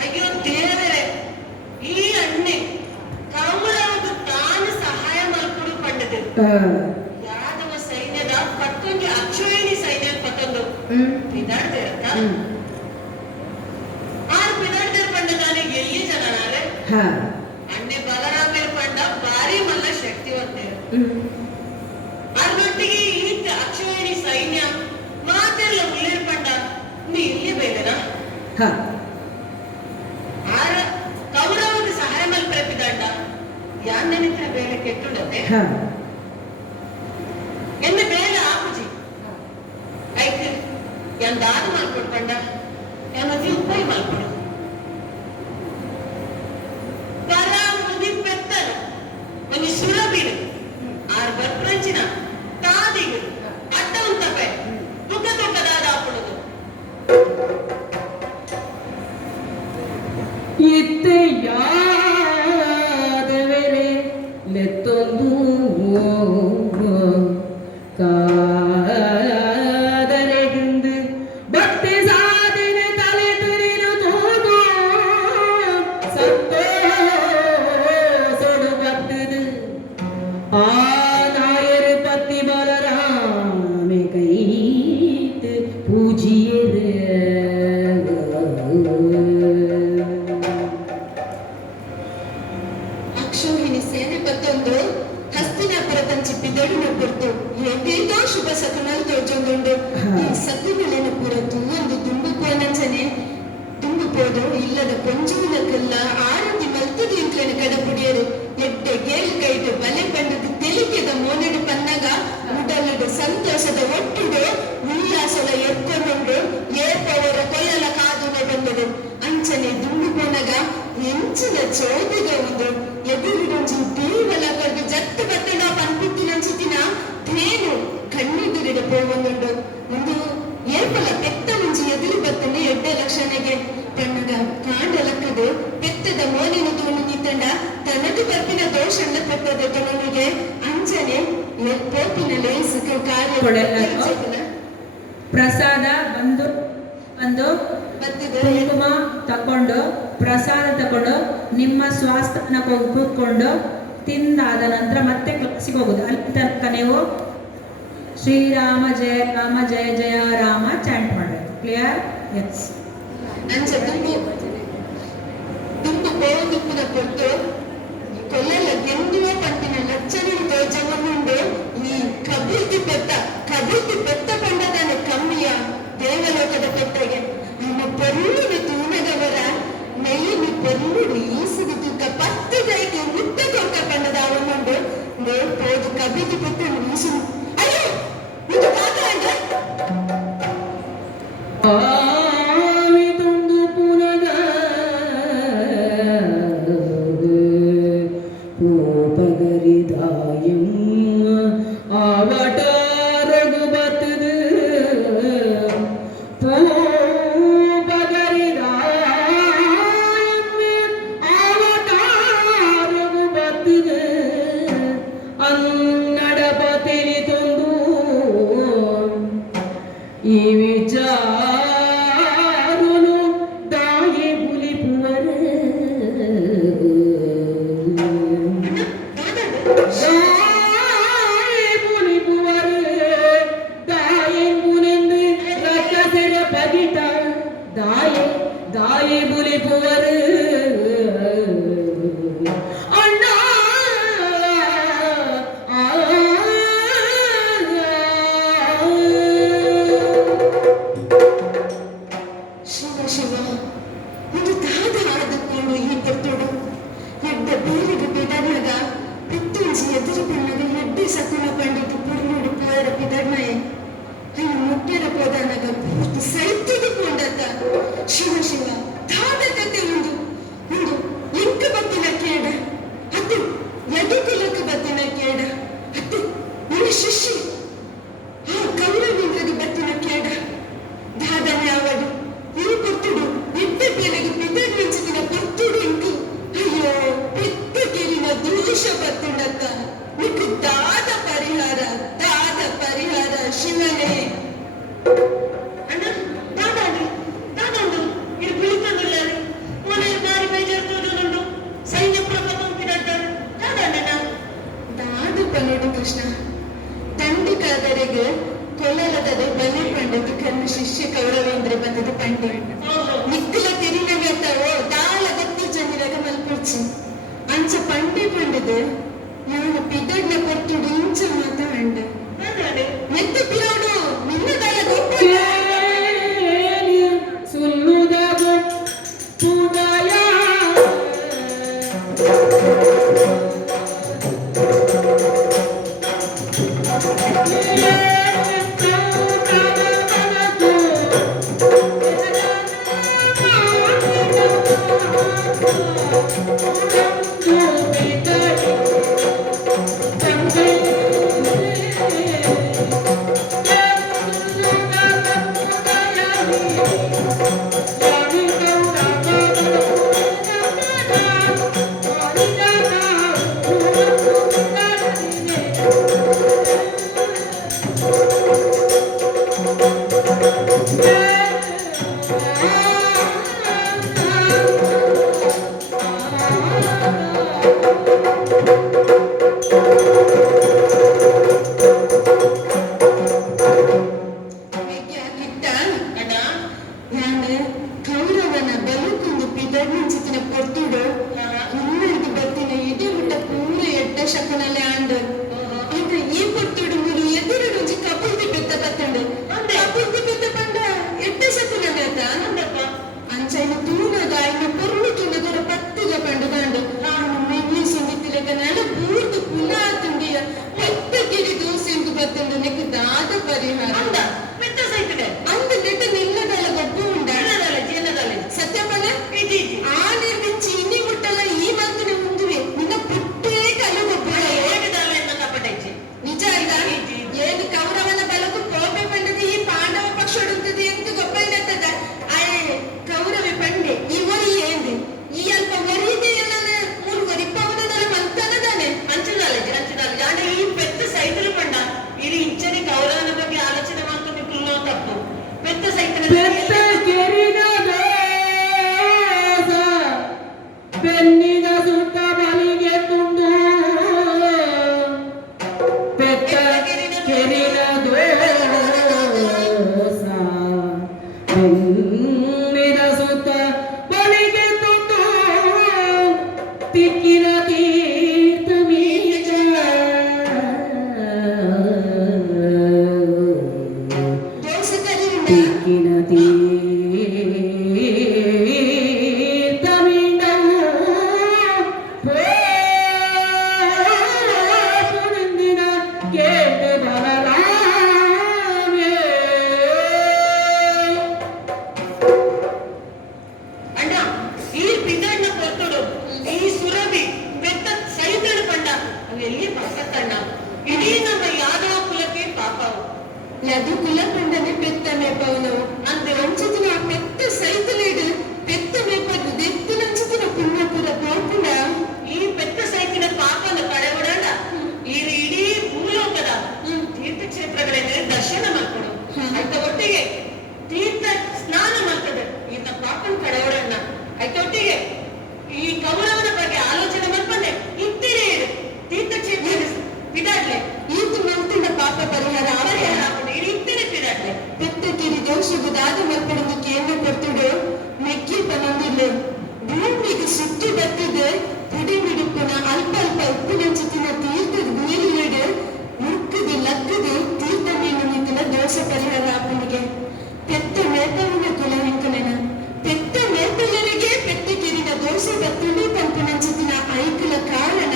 ಅಯ್ಯೋ ದೇವರೇ ಹಾ ಅಣ್ಣೆ ಬಲರಾಮೇರ್ ಪಂಡ ಭಾರಿ ಮಲ್ಲ ಶಕ್ತಿವಂತೆ ಹ್ಮ್ ಅದರೊಟ್ಟಿಗೆ ಈತ ಅಕ್ಷೋಹಿಣಿ ಸೈನ್ಯ ಮಾತೆಲ್ಲ ಉಳ್ಳೇರ್ ಪಂಡ ನೀ ಇಲ್ಲಿ ಬೇರೆನಾ ಹಾ ಆರ ಕೌರವದ ಸಹಾಯ ಮಲ್ ಪ್ರೇಪಿದಂಡ ಯಾನ್ ನೆನಪಿನ ಬೇಲೆ ಕೆಟ್ಟುಡತೆ ಹಾ ಎನ್ನ ಬೇಲೆ ಆಪುಜಿ ಐತೆ ಯಾನ್ ದಾನ ಮಾಡ್ಕೊಡ್ ಪಂಡ ಯಾನ್ ಅತಿ ಉಪಾಯ ಮಾಡ್ಕೊಡು ಪರ ಮುದಿ ಪೆತ್ತನ ಒಂದು ಸುರಬೀಡು ಆರ್ ಬರ್ಪ್ರಂಚಿನ ತಾದಿಗೆ ಅಡ್ಡ ಉಂಟಪೆ ತುಕ ತುಕದಾದ ಆಪುಡುದು ಇತ್ತೆ ಯಾದವರೆ ಲೆತ್ತೊಂದು ಕಾದರೆಗಿಂದು ಭಕ್ತಿ ಸಾಧನೆ ತಲೆ ತುರಿಲು ತೋದು ಸಂತೋಷಡು ಬರ್ತದು ಆ ನಾಯರು ಪತ್ತಿ ಬಲರಾಮೆ ಕೈತ್ ಪೂಜಿಯರೆ ಅಕ್ಷೋಹಿಣಿ ಸೇನೆ ಬತ್ತೊಂದು ಹಸ್ತಿನಾಪುರ ತಂಚಿ ಪಿದಡಿನ ಪುರ್ತು ಎಂದೇದೋ ಶುಭ ಸಕುನಲ್ ತೋಜೊಂದುಂಡು ಈ ಸಕುನಲಿನ ಪುರತು ಒಂದು ದುಂಬು ಪೋನಂಚನೆ ದುಂಬು ಪೋದು ಇಲ್ಲದ ಕೊಂಜುವುದಕ್ಕೆಲ್ಲ ಆರತಿ ಮಲ್ತದಿ ಇಂಕ್ಲೆನ ಕಡಪುಡಿಯರು ಎಡ್ಡೆ ಗೇಲ್ ಕೈದು ಬಲೆ ಪಂಡದು ತೆಲಿಕೆದ ಮೋನೆಡು ಪನ್ನಗ ಉಡಲಡು ಸಂತೋಷದ ಒಟ್ಟುಡು ಉಲ್ಲಾಸದ ಎತ್ಕೊಂಡುಂಡು ಏರ್ಪವರ ಕೊಲ್ಲಲ ಕಾದು ಬಂದದು ಅಂಚನೆ ದುಂಬು ಪೋನಗ ಎಂಚಿನ ಚೋದಿಗ ಒಂದು ಎದುರಿಡೊಂಜಿ ದೇವಲ ಕರ್ದು ಜತ್ತು ಬತ್ತಡ ಪನ್ಪುತ್ತಿನಂಚಿತಿನ ತೇನು ಕಣ್ಣಿದುರಿಡ ಪೋವೊಂದುಂಡು ಒಂದು ಏರ್ಪಲ ಪೆತ್ತ ಮುಂಚಿ ಎದುರು ಬತ್ತನೆ ಎಡ್ಡೆ ಲಕ್ಷಣೆಗೆ ಪಣ್ಣಗ ಕಾಂಡಲಕ್ಕದು ಪೆತ್ತದ ಮೋನಿನ ತೋಣು ನಿಂತಂಡ ತನದು ಬರ್ಪಿನ ದೋಷಣ್ಣ ಪೆತ್ತದ ತೊಣನಿಗೆ ಅಂಚನೆ ಪೋಪಿನ ಲೇಸಕ ಕಾರ್ಯ ಪ್ರಸಾದ ಬಂದು ಬತ್ತಿದೆ ಕುಂಕುಮ ತಕೊಂಡು ಪ್ರಸಾದ ತಕೊಂಡು ನಿಮ್ಮ ಸ್ವಾಸ್ಥಾನ ಕೂತ್ಕೊಂಡು ತಿಂದಾದ ನಂತರ ಮತ್ತೆ ಕ್ಲಾಸಿಗೆ ಹೋಗುದು ಅಲ್ಲಿ ತನಕ ನೀವು ಶ್ರೀರಾಮ ಜಯ ರಾಮ ಜಯ ಜಯ ರಾಮ ಚಾಂಟ್ ಮಾಡಬೇಕು ಕ್ಲಿಯರ್ ಎಸ್ ಅಂಚ ದುಂಬು ಪೋದುಪ್ಪುನ ಕೊಟ್ಟು ಕೊಲ್ಲಲ ಗೆಂದುವ ಪಂಪಿನ ಲಕ್ಷಣ ತೋಜವನ್ನುಂಡು ಈ ಕಬೂರ್ತಿ ಪೆತ್ತ ಪಂಡದಾನ ಕಮ್ಮಿಯ ದೇವಲೋಕದ ಪೆತ್ತಗೆ ನಮ್ಮ ಪೊರುಳು ತೂನದವರ ನೆಯ್ಯನು ಪೊರುಳು ಈಸಿದ ತೂಕ 10 ದೈಗೆ ಮುತ್ತ ಕೊಟ್ಟ ಪಂಡದ ಅವನುಂಡು ಪೋದು ಕಬೂರ್ತಿ ಪೆತ್ತ ಈಸು ಅಯ್ಯೋ ಇದು ಕಾಕಾಂಡ ಆವಿತೊಂದು ಪುನಗ ಪೂಪಗರಿದಾಯಂ ಆವಟ ರಘುಬತದು ಪೂಪಗರಿದಾಯಂ ಆವಟ ರಘುಬತದು ಅನ್ನಡಪತಿನಿ ತಂದು ಈ ವಿಚಾರನು ದಾಯೆ ಬುಲಿಪುವರ ದಾಯೆ ಬುಲಿಪುವರ ದಾಯೆ ಬುಲೆಂದು ರಕ್ಕಸರ ಪಗಿಟ ದಾಯೆ ಬುಲಿಪುವರ ಅಣ್ಣ ಶಿವ ಶಿವ ಒಂದು ದಾದ ಆದಕೊಂಡು ಈ ಪೆತ್ತೋಡು ಎಡ್ಡ ಬೇಲಿಗೆ ಬಿಡನಾಗ ಪೆತ್ತುಂಜಿ ಎದುರು ಬಣ್ಣದ ಎಡ್ಡೆ ಸಕುನ ಪಂಡಿತು ಪುರ್ನುಡು ಪೋಯರ ಪಿದಡ್ನಾಯೆ ಅಯ್ಯ ಮುಟ್ಟೆರ ಪೋದಾನಾಗ ಪೂರ್ತಿ ಸೈತಿಗೆ ಕೊಂಡತ್ತ ಶಿವ ಶಿವ ದಾದ ಕತೆ ಒಂದು ಎಂಕ ಬತ್ತಿನ ಕೇಡ ಅದು ಎದುಕುಲಕ ಬತ್ತಿನ ಕೇಡ ಅದು ನಿನ್ನ ಶಿಷ್ಯ ಆ ಕೌರವೇಂದ್ರಗೆ ಬತ್ತಿನ ಕೇಡ ದಾದನೆ ಅವಡು ಇವು ಕೊಟ್ಟುಡು ಎಡ್ಡ ಬೇಲೆಗೆ ಪಿದಡ್ನಿಂಚಿನ ಕೊಟ್ಟುಡು ಇಂಕು ಅಯ್ಯೋ ಪೆತ್ತ ಕೇಳಿನ ದೋಷ ಬತ್ತುಂಡತ್ತ ನಿಕ್ಕು ದಾದ ಪರಿಹಾರ ಶಿವನೇ ಅಣ್ಣ ದಾದಾಂಡು ಇದು ಕುಳಿತೊಂದುಳ್ಳಾರು ಮನೆ ಬಾರಿ ಬೇಜಾರ್ತೋದುಂಡು ಸೈನ್ಯ ಪ್ರಭಾವ ಉಂಟಿದ್ದಾರೆ ದಾದಾಂಡನ ದಾದು ಪನ್ನೋಡು ಕೃಷ್ಣ ತಂಡಿಕಾದರೆಗೆ ಕೊಲ್ಲಲದದೆ ಬಲಿ ಪಂಡದು ಕಣ್ಣು ಶಿಷ್ಯ ಕೌರವೇಂದ್ರ ಬಂದದು ಪಂಡಿ ನಿಕ್ಕಲ ತಿರಿನಗೆ ತಾವೋ ದಾಳ ಗತ್ತಿ ಜನಿರಗ ಮಲ್ಪುಡ್ಚಿ ಪಂಡ ಮೆತ್ತ ಪಿರೋಡು ನಿನ್ನದಲ್ಲ ಗೊತ್ತ ಸುಲ್ಲುದ ಪುದಯ ಕೌರವನ ಬಲುಕೊಂದು ಪಿದರ್ನಿಂಚಿನ ಕೊಟ್ಟಿಡು ಇನ್ನೊಂದು ಬತ್ತಿನ ಇದೇ ಬಿಟ್ಟ ಪೂರ ಎಡ್ಡ ಶಕನಲ್ಲಿ ಆಂಡು ಈಗ ಈ ಕೊಟ್ಟಿಡು ಮೂರು ಎದುರು ರುಚಿ ಕಪುಲ್ತಿ ಬೆತ್ತ ಬತ್ತಂಡು ಕಪುಲ್ತಿ ಬೆತ್ತ ಬಂದ ಎಡ್ಡ ಶಕನಲ್ಲಿ ಆಯ್ತ ಆನಂದಪ್ಪ ಅಂಚೈನ ತೂನದ ಇನ್ನ ಪೊರ್ಲು ತುಂಡದರ ಪತ್ತಿಗ ಬಂಡು ಬಂಡು ಮೆಗ್ಲಿ ಸುಂದಿತ್ತಿಲಕ ನೆಲ ಬೂರ್ದು ಪುಲ ತುಂಡಿಯ ಪೆತ್ತ ಗಿರಿ ದೋಸೆ ಎಂದು ಬತ್ತಂಡು ನೆಕ್ ದಾದ ಪರಿಹಾರ ಮೆತ್ತ ಸೈತಡೆ ಅಂದ ನೆಟ್ಟ ನಿಲ್ಲದಲ್ಲ ಗೊಬ್ಬು ಉಂಡ ಸತ್ಯಪನ ಆ ನಿರ್ಮಿಂಚಿ ಇನ್ನಿ ಮುಟ್ಟಲ್ಲ ಈ ಮಾತಿನ ಮುಂದುವೆ ನಿನ್ನ ಪುಟ್ಟೇ ಕಲ್ಲು ಗೊಬ್ಬ ನಿಜ ಅಲ್ಲ ಏನು ಕೌರವನ ಬಲಕು ಕೋಪೆ ಪಂಡದ ಈ ಪಾಂಡವ ಪಕ್ಷ ಉಡುತ್ತದೆ ಎಂದು ಗೊಬ್ಬ ಇಲ್ಲತ್ತದ ಕೌರವೆ ಪಂಡೆ ಇವರಿ ಏಂದೆ ಈ ಅಲ್ಪ ವರಿದೆಯಲ್ಲ ಮೂರು ವರಿಪ್ಪವನದಲ್ಲ ಮಂತನದಾನೆ ಅಂಚನಾಲೆ ಯಾನೆ ಈ ಪೆತ್ತ ಸೈತಲು ಪಂಡ ಇಲ್ಲಿ ಇಂಚನೆ ಕೌರವನ ಬಗ್ಗೆ ಆಲೋಚನೆ ಮಾಡ್ಕೊಂಡು ತಪ್ಪು ಪೆತ್ತ ಸೈತನ ಬೆನ್ನಿನ ಸುತ್ತ ಬಲಿಗೆ ತುಂಡು ಪೆತ್ತ ಕೆರಿನ ದೋಸ ಬೆನ್ನಿನ ಸುತ್ತ ಬಲಿಗೆ ತುಂಡು ತಿಕ್ಕಿನ ತೀರ್ಥ ಬೀಜ ತಿಕ್ಕಿನ ಯದು ಕುಲ ಪಂಡನೆ ಪೆತ್ತ ಮೇಪವನವು ಅಂದೆ ವಂಚಿತಿನ ಪೆತ್ತ ಸೈತಲೇಡು ಪೆತ್ತ ಮೇಪದು ದೆತ್ತಿನ ಅಂಚಿತಿನ ಪುಣ್ಯಪುರ ಪೋಪುಡ ಈ ಪೆತ್ತ ಸೈತಿನ ಪಾಪನ ಕಡೆಗೊಡಂಡ ಈ ಇಡೀ ಭೂಲೋಕದ ತೀರ್ಥಕ್ಷೇತ್ರಗಳಲ್ಲಿ ದರ್ಶನ ಮಾಡ್ಕೊಡು ಅಂತ ಒಟ್ಟಿಗೆ ತೀರ್ಥ ಸ್ನಾನ ಮಾಡ್ತದೆ ಈತ ಪಾಪನ ಕಡೆಗೊಡಣ್ಣ ಒಟ್ಟಿಗೆ ಈ ಕೌರವನ ಬಗ್ಗೆ ಆಲೋಚನೆ ಮಾಡ್ಕೊಂಡೆ ಇತ್ತಿರೇ ತೀರ್ಥಕ್ಷೇತ್ರ ಬಿಡಾಡ್ಲೆ ಈತು ಮಂತಿನ ಪಾಪ ಪರಿಹಾರ ಪೆತ್ತಕಿರಿ ದೋಷಗುದಾದ ಮಲ್ಪಡದು ಕೇಂದ್ರ ಕೊಡ್ತಿಡು ಮೆಕ್ಕಿತ ನಂದಿಲ್ಲೆ ಭೂಮಿಗೆ ಸುತ್ತಿ ಬತ್ತಿದೆ ಪುಡಿ ಮಿಡುಪುನ ಅಲ್ಪ ಅಲ್ಪ ಉಪ್ಪಿನಂಚಿತಿನ ತೀರ್ಥದ ನೀರಿಡು ಮುಕ್ಕದಿ ಲಕ್ಕದಿ ತೀರ್ಥ ಮೀನು ನಿಂತಿನ ದೋಷ ಪರಿಹಾರ ಆಪನಿಗೆ ಪೆತ್ತ ಮೇಪವನ ಕುಲ ಹಿಂಕನೆನ ಪೆತ್ತ ಮೇಪಲ್ಲರಿಗೆ ಪೆತ್ತಕಿರಿನ ದೋಷ ಬತ್ತಿಡಿ ಪಂಪನಂಚಿತಿನ ಐಕಲ ಕಾರಣ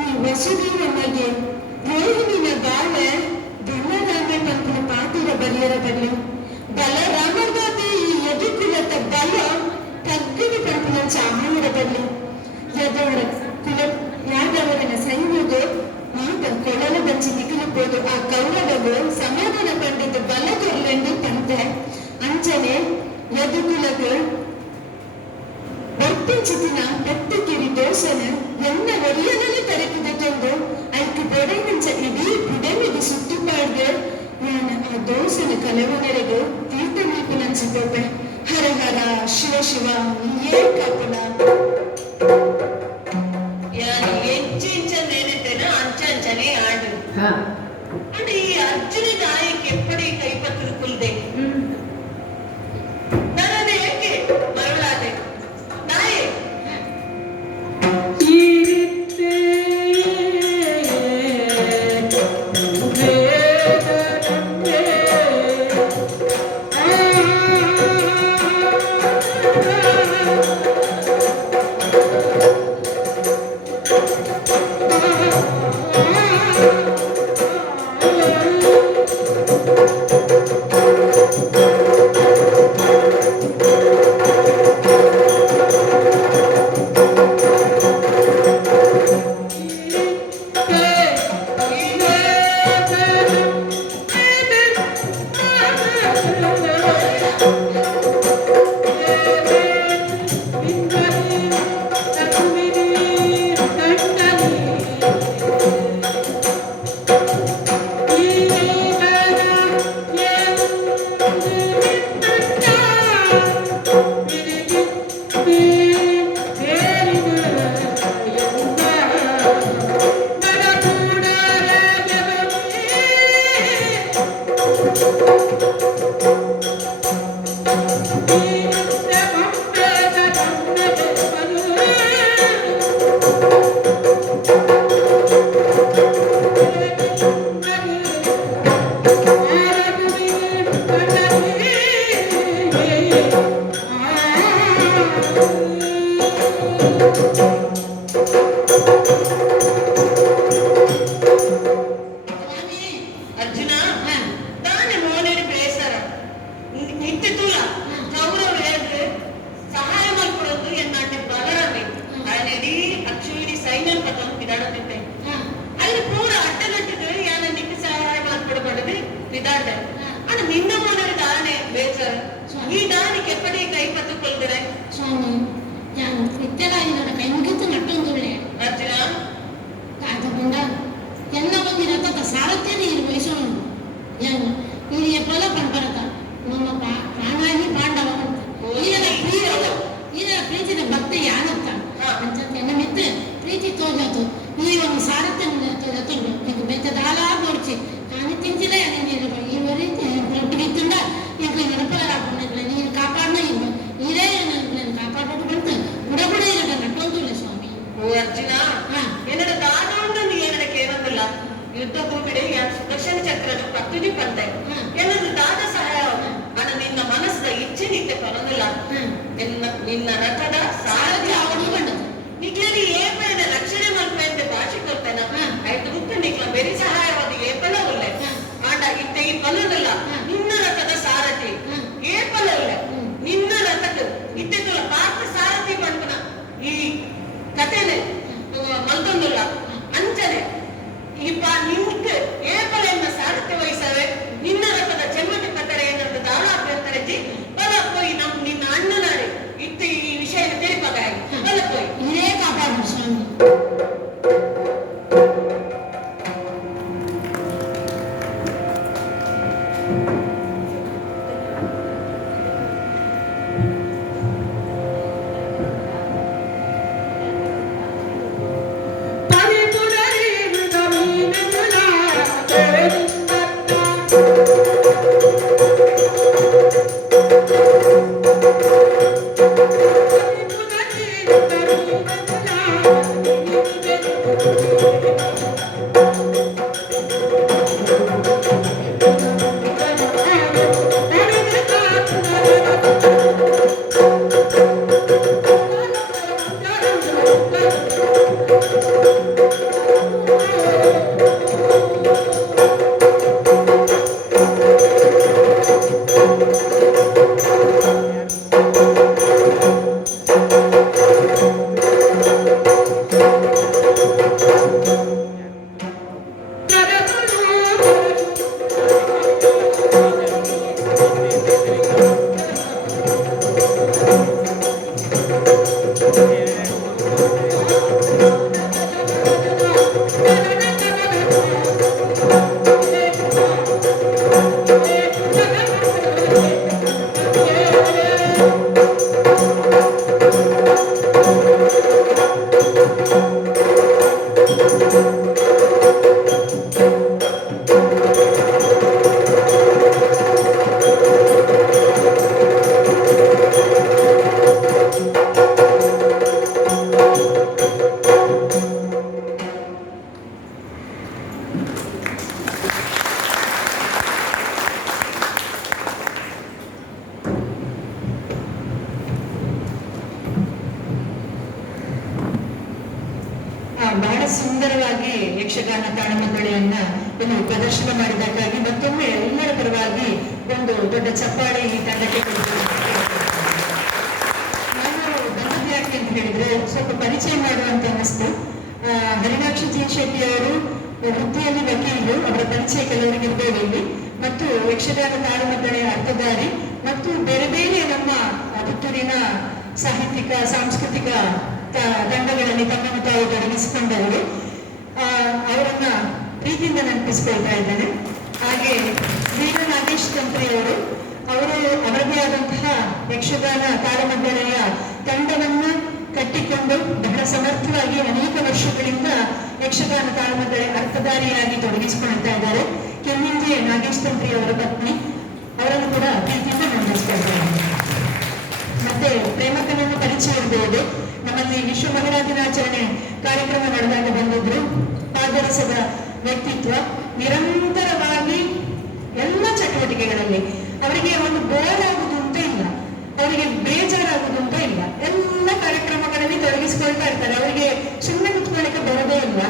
ಈ ವಸುದೇವನಿಗೆ ರೋಹಿಣಿನ ಬಾಳೆ ಬಲರಾಮ ಪಂಪನ ಪಾತಿರ ಬಲಿಯರ ಬರಲಿ ಬಲರಾಮಗಾದೆ ಈ ಯದುಕುಲದ ಬಲ ತಗ್ಗಿನ ಪಂಪನ ಚಾಮರ ಬರಲಿ ಯದವರ ಕುಲ ಯಾದವರನ ಸೈನ್ಯದು ಈಗ ಕೊಳಲ ಬಚ್ಚಿ ನಿಗಲಬಹುದು ಆ ಕೌರವಗಳು ಸಮಾಧಾನ ಪಂಡಿತ ಬಲಗೊರ್ಲೆಂದು ತಂದೆ ಅಂಚನೆ ಯದುಕುಲಗಳು ಒಪ್ಪಿಂಚಿತಿನ ಪೆತ್ತಕಿರಿ ದೋಷನ ಎನ್ನ ಒರಿಯನಲ್ಲಿ ತರಕಿದೆಂದು ಐದು ಬೊಡೆನಿಂಚ ಇಡೀ ಬುಡೆಮಿಗೆ ಸುತ್ತುಪಾಡ್ದು ನಾನು ಆ ದೋಷನ ಕಲವನೆರೆಗೂ ತೀರ್ಥ ಮೀಪಿನಂಚಿದ್ದೊಬ್ಬೆ ಹರ ಹರ ಶಿವ ಶಿವ ಏ ಕಪಲ ಯಾರು ಎಂಚಿಂಚನೇನೆತ್ತೇನ ಅಂಚಂಚನೆ ಆಡು అంటే ఈ అర్జుని నాయకి ఎప్పటి కైపత్తులు కుల్దే నన్ను ఏಕೆ మరలాదే నాయే ఈరితే ನಿನ್ನ ರಥದ ಸಾರಥಿ ಅವನು ಕಂಡು ನಿಕ್ಲನಿ ಏಪಲ ಲಕ್ಷಣೆ ಮಲ್ಪೆಂದು ಭಾಷೆ ಕೊಡ್ತೇನೆ ಆಯ್ತು ಮುಕ್ಕ ನಿಕ್ಲ ಬೆರಿ ಸಹಾಯವಾದ ಏಪಲ ಒಳ್ಳೆ ಆಂಡ ಇತ್ತೆ ಈ ಪಲ್ಲದಲ್ಲ ನಿನ್ನ ರಥದ ಸಾರಥಿ ಏಪಲ ಒಳ್ಳೆ ನಿನ್ನ ರಥಕ್ಕೆ ಇತ್ತೆ ತುಲ ಪಾತ್ರ ಸಾರಥಿ ಪಂಪನ ಈ ಕಥೆನೆ ಮಲ್ತೊಂದುಲ್ಲ ಅಂಚನೆ ಇಪ್ಪ ನಿಮ್ಕ ಏಪಲ ಎನ್ನ ಸಾರಥ್ಯ ವಹಿಸವೆ ನಿನ್ನ ರಥದ ಚೆಮ್ಮಟಿ ಕಟ್ಟರೆ ಏನಂತ ದಾಳಾಭ್ಯರ್ಥರಜಿ ಬಲ ಪೋಯಿ ನಿನ್ನ ಅಣ್ಣನಾಡಿ ಇತ್ತು ಈ ವಿಷಯ ತಿಳಿಪಗಾಯಿ ಬಲ ಪೋಯಿ ಇದೇ ಕಾಪಾಡು ಸ್ವಾಮಿ. ಬಹಳ ಸುಂದರವಾಗಿ ಯಕ್ಷಗಾನ ತಾಳಮದ್ದಳೆಯನ್ನ ಒಂದು ಪ್ರದರ್ಶನ ಮಾಡಿದ್ದಕ್ಕಾಗಿ ಮತ್ತೊಮ್ಮೆ ಎಲ್ಲರ ಪರವಾಗಿ ಒಂದು ದೊಡ್ಡ ಚಪ್ಪಾಳೆ ಈ ತಂಡಕ್ಕೆ ಕೊಡ್ತೀನಿ. ನಾನು ಬಂದದ್ದು ಯಾಕೆ ಅಂತ ಹೇಳಿದ್ರೆ ಸ್ವಲ್ಪ ಪರಿಚಯ ಮಾಡುವಂತ ಅನ್ನಿಸ್ತು. ಹರಿಣಾಕ್ಷ ಜಿ ಶೆಟ್ಟಿ ಅವರು ವೃತ್ತಿಯಲ್ಲಿ ವಕೀಲರು, ಅವರ ಪರಿಚಯ ಕೆಲವರಿಗೆ ಇರಬಹುದು ಇಲ್ಲಿ, ಮತ್ತು ಯಕ್ಷಗಾನ ತಾಳಮದ್ದಳೆಯ ಅರ್ಥಧಾರಿ ಮತ್ತು ಬೇರೆ ಬೇರೆ ನಮ್ಮ ಪುತ್ತೂರಿನ ಸಾಹಿತ್ಯಿಕ ಸಾಂಸ್ಕೃತಿಕ ತಂಡಗಳಲ್ಲಿ ತಮ್ಮನ್ನು ತಾವು ತೊಡಗಿಸಿಕೊಂಡವರು. ಅವರನ್ನ ಪ್ರೀತಿಯಿಂದ ನೆನಪಿಸ್ಕೊಳ್ತಾ ಇದ್ದೇನೆ. ಹಾಗೆ ವೀರ ನಾಗೇಶ್ ತಂತ್ರಿ ಅವರು ಅವರದೇ ಆದಂತಹ ಯಕ್ಷಗಾನ ತಾಳಮದ್ದಳೆಯ ತಂಡವನ್ನು ಕಟ್ಟಿಕೊಂಡು ಬಹಳ ಸಮರ್ಥವಾಗಿ ಅನೇಕ ವರ್ಷಗಳಿಂದ ಯಕ್ಷಗಾನ ತಾಳಮದ್ದಳೆ ಅರ್ಥಧಾರಿಯಾಗಿ ತೊಡಗಿಸಿಕೊಳ್ತಾ ಇದ್ದಾರೆ. ಕೆಮ್ಮಿಂಜೆ ನಾಗೇಶ್ ತಂತ್ರಿ ಅವರ ಪತ್ನಿ, ಅವರನ್ನು ಕೂಡ ಪ್ರೀತಿಯಿಂದ ನೆನಪಿಸ್ಕೊಳ್ತಾ ಇದ್ದಾರೆ. ಮತ್ತೆ ಪ್ರೇಮಕನನ್ನು ಪರಿಚಯ ಇರಬಹುದು. ನಮ್ಮಲ್ಲಿ ವಿಶ್ವ ಮಹಿಳಾ ದಿನಾಚರಣೆ ಕಾರ್ಯಕ್ರಮ ನಡೆದಾಗ ಬಂದಿದ್ರು. ಪಾದರಸದ ವ್ಯಕ್ತಿತ್ವ, ನಿರಂತರವಾಗಿ ಎಲ್ಲ ಚಟುವಟಿಕೆಗಳಲ್ಲಿ ಅವರಿಗೆ ಒಂದು ಬೋರ್ ಆಗುದು ಅಂತ ಇಲ್ಲ, ಅವರಿಗೆ ಬೇಜಾರಾಗುದು ಅಂತ ಇಲ್ಲ. ಎಲ್ಲ ಕಾರ್ಯಕ್ರಮಗಳಲ್ಲಿ ತೊಡಗಿಸಿಕೊಳ್ತಾ ಇರ್ತಾರೆ. ಅವರಿಗೆ ಸುಮ್ಮನೆ ಕುತ್ಕೊಳ್ಳಿಕ್ಕೆ ಬರೋದೇ ಇಲ್ಲ.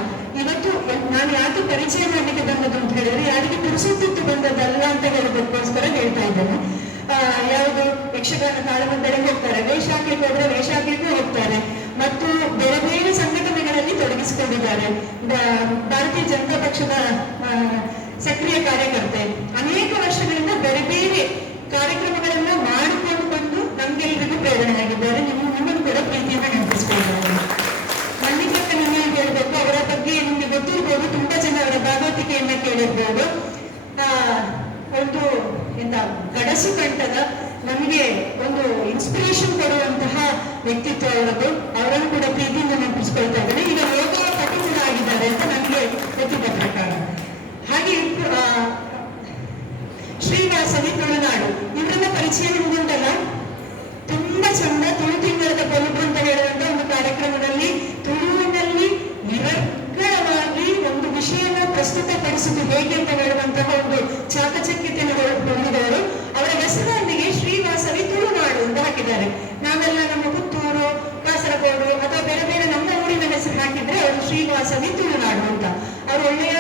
ಇವತ್ತು ನಾನು ಯಾಕೆ ಪರಿಚಯ ಮಾಡಲಿಕ್ಕೆ ಬಂದದ್ದು ಅಂತ ಹೇಳಿದ್ರೆ, ಯಾರಿಗೆ ತುರಿಸುತ್ತಿತ್ತು ಬಂದದ್ದಲ್ಲ ಅಂತ ಹೇಳೋದಕ್ಕೋಸ್ಕರ ಹೇಳ್ತಾ ಇದ್ದೇನೆ. ಯಾವುದು ಯಕ್ಷಗಾನ ತಾಳಮದ್ದಳೆಗೆ ಹೋಗ್ತಾರೆ, ವೇಷ ಹಾಕ್ಲಿಕ್ಕೆ ಹೋದ್ರೆ ವೇಷ ಹಾಕ್ಲಿಕ್ಕೂ ಹೋಗ್ತಾರೆ, ಮತ್ತು ಬೇರೆ ಬೇರೆ ಸಂಘಟನೆಗಳಲ್ಲಿ ತೊಡಗಿಸಿಕೊಂಡಿದ್ದಾರೆ. ಭಾರತೀಯ ಜನತಾ ಪಕ್ಷದ ಸಕ್ರಿಯ ಕಾರ್ಯಕರ್ತೆ, ಅನೇಕ ವರ್ಷಗಳಿಂದ ಬೇರೆ ಬೇರೆ ಕಾರ್ಯಕ್ರಮಗಳನ್ನ ಮಾಡಿಕೊಂಡು ಬಂದು ನಮ್ಗೆಲ್ಲರಿಗೂ ಪ್ರೇರಣೆಯಾಗಿದ್ದಾರೆ. ನಿಮ್ಮನ್ನು ಕೂಡ ಪ್ರೀತಿಯಿಂದ ನೆನಪಿಸ್ಕೊಳ್ತಾರೆ. ಮಲ್ಲಿಕಕ್ಕ ನಿಮಗೆ ಹೇಳ್ಬೇಕು, ಅವರ ಬಗ್ಗೆ ನಿಮ್ಗೆ ಗೊತ್ತಿರ್ಬೋದು, ತುಂಬಾ ಜನ ಅವರ ಭಾಗವತಿಕೆಯನ್ನ ಕೇಳಿರ್ಬೋದು. ಒಂದು ಎಂತ ಗಡಸು ಕಂಠದ ನಮಗೆ ಒಂದು ಇನ್ಸ್ಪಿರೇಷನ್ ಕೊಡುವಂತಹ ವ್ಯಕ್ತಿತ್ವ ಅವರದ್ದು. ಅವರನ್ನು ಕೂಡ ಪ್ರೀತಿಯಿಂದ ನೆನಪಿಸ್ಕೊಳ್ತಾ ಇದ್ದಾರೆ. ಈಗ ಯೋಗ ಪಟು ಕೂಡ ಆಗಿದ್ದಾರೆ ಅಂತ ನನಗೆ ಗೊತ್ತಿದ್ದ ಪ್ರಕಾರ. ಹಾಗೆ ಶ್ರೀವಾಸವಿ ತುಳುನಾಡು, ಇವರನ್ನ ಪರಿಚಯ ನಿಮ್ಗುಂಟಲ್ಲ, ತುಂಬಾ ಚಂದ ತುಳು ತಿಂಗಳದ ಬಲುಬು ಅಂತ ಹೇಳುವಂತ ಒಂದು ಕಾರ್ಯಕ್ರಮದಲ್ಲಿ ತುಳುವಿನಲ್ಲಿ ನಿರರ್ಗಳವಾಗಿ ಒಂದು ವಿಷಯನ ಪ್ರಸ್ತುತಪಡಿಸುವುದು ಹೇಗೆ ಅಂತ ಹೇಳುವಂತಹ ಒಂದು ಚಾಕಚಕ್ಯತೆಯನ್ನು ಹೊಂದಿದವರು. ಅವರ ಹೆಸರೊಂದಿಗೆ ಶ್ರೀವಾಸವಿ ತುಳುನಾಡು ಅಂತ ಹಾಕಿದ್ದಾರೆ. ನಾನು ನಾವೆಲ್ಲ ನಮ್ಮ ಪುತ್ತೂರು, ಕಾಸರಗೋಡು ಅಥವಾ ಬೇರೆ ಬೇರೆ ನಮ್ಮ ಊರಿನ ಹೆಸರು ಹಾಕಿದ್ರೆ ಅವರು ಶ್ರೀನಿವಾಸವಿ ತುಳುನಾಡು ಅಂತ. ಅವರು ಒಳ್ಳೆಯ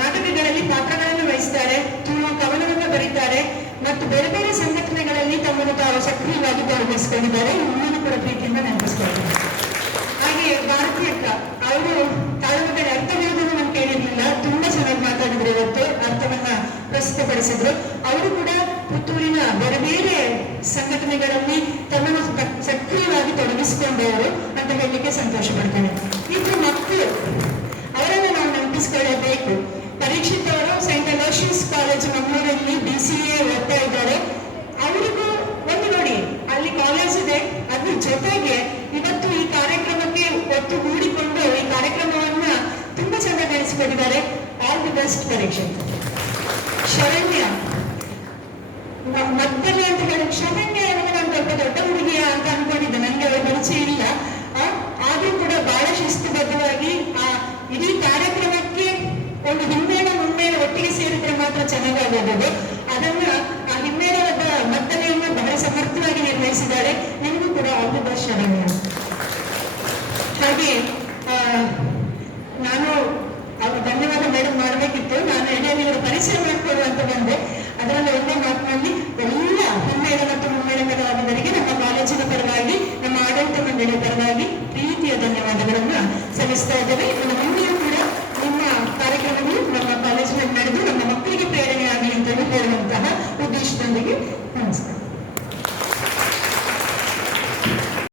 ನಾಟಕಗಳಲ್ಲಿ ಪಾತ್ರಗಳನ್ನು ವಹಿಸ್ತಾರೆ, ತುಳು ಕವನವನ್ನು ಬರೀತಾರೆ ಮತ್ತು ಬೇರೆ ಬೇರೆ ಸಂಘಟನೆಗಳಲ್ಲಿ ತಮ್ಮನ್ನು ತಾವು ಸಕ್ರಿಯವಾಗಿ ತೊಡಗಿಸಿಕೊಂಡಿದ್ದಾರೆ. ಇನ್ನೂ ಕೂಡ ಪ್ರೀತಿಯಿಂದ ನೆನಪಿಸ್ತಾರೆ. ಹಾಗೆ ಭಾರತೀಯ ಅವರು ತಾಳಮದ್ದಳೆ ಅರ್ಥವಿರುವುದನ್ನು ನಾನು ಕೇಳಿರ್ಲಿಲ್ಲ, ತುಂಬಾ ಚೆನ್ನಾಗಿ ಮಾತಾಡಿದ್ರು ಇವತ್ತು, ಅರ್ಥವನ್ನ ಪ್ರಸ್ತುತಪಡಿಸಿದ್ರು. ಅವರು ಕೂಡ ಪುತ್ತೂರಿನ ಬೇರೆ ಬೇರೆ ಸಂಘಟನೆಗಳಲ್ಲಿ ತಮ್ಮನ್ನು ಸಕ್ರಿಯವಾಗಿ ತೊಡಗಿಸಿಕೊಂಡವರು ಅಂತ ಹೇಳಲಿಕ್ಕೆ ಸಂತೋಷ ಪಡ್ತೇನೆ. ಇನ್ನು ಮಕ್ಕಳು ಅವರನ್ನು ನಾವು ನೆನಪಿಸಿಕೊಳ್ಳಬೇಕು. ಪರೀಕ್ಷಿತ್ ಅವರು ಸೈಂಟ್ ಅಲೋಷಿಯಸ್ ಕಾಲೇಜ್ ಮಂಗಳೂರಲ್ಲಿ BCA ಓದ್ತಾ ಇದ್ದಾರೆ. ಅವರಿಗೂ ಒಂದು ನೋಡಿ, ಅಲ್ಲಿ ಕಾಲೇಜ್ ಇದೆ, ಅದ್ರ ಜೊತೆಗೆ ಇವತ್ತು ಈ ಕಾರ್ಯಕ್ರಮಕ್ಕೆ ಒಟ್ಟುಗೂಡಿಕೊಂಡು ಈ ಕಾರ್ಯಕ್ರಮವನ್ನ ತುಂಬಾ ಚೆನ್ನಾಗಿ ನಡೆಸಿಕೊಟ್ಟಿದ್ದಾರೆ. All the best Parikshit. Sharanya Maddale ಅಂತ ಹೇಳಿ, ಶರಣ್ಯ ಏನಂದ್ರೆ ನಾನು ಸ್ವಲ್ಪ ದೊಡ್ಡ ಹುಡುಗಿಯ ಅಂತ ಅನ್ಕೊಂಡಿದ್ದೆ, ನನಗೆ ಅವರ ಪರಿಚಯ ಇಲ್ಲ. ಆದ್ರೂ ಕೂಡ ಬಹಳ ಶಿಸ್ತುಬದ್ಧವಾಗಿ ಆ ಇಡೀ ಕಾರ್ಯಕ್ರಮಕ್ಕೆ ಒಂದು ಹಿಮ್ಮೇಳ ಮುಮ್ಮೇಳ ಒಟ್ಟಿಗೆ ಸೇರಿದ್ರೆ ಮಾತ್ರ ಚೆನ್ನಾಗಾಗೋದು. ಅದನ್ನ ಆ ಹಿಮ್ಮೇಳದ ಮದ್ದಲೆಯನ್ನು ಬಹಳ ಸಮರ್ಥವಾಗಿ ನಿರ್ವಹಿಸಿದ್ದಾರೆ. ನಿಮಗೂ ಕೂಡ ಆಲ್ ದಿ ಬೆಸ್ಟ್ ಶರಣ್ಯ. ಹಾಗೆ ನಾನು ಅವ್ರು ಧನ್ಯವಾದ ಮೇಡಮ್ ಮಾಡಬೇಕಿತ್ತು, ನಾನು ಎಡೆಯವರ ಪರಿಚಯ ಮಾಡಿಕೊಳ್ಳುವಂತ ಬಂದೆ. ಅದರಲ್ಲಿ ಒಂದೇ ಮಾತಿನಲ್ಲಿ ಎಲ್ಲ ಹಿಮ್ಮೇಳ ಮತ್ತು ಮುಮ್ಮೇಳ ಕಲಾವಿದರಿಗೆ ನಮ್ಮ ಕಾಲೇಜಿನ ಪರವಾಗಿ, ನಮ್ಮ ಆಡಳಿತ ಮಂಡಳಿಯ ಪರವಾಗಿ ಪ್ರೀತಿಯ ಧನ್ಯವಾದಗಳನ್ನ ಸಲ್ಲಿಸ್ತಾ ಇದ್ದೇವೆ.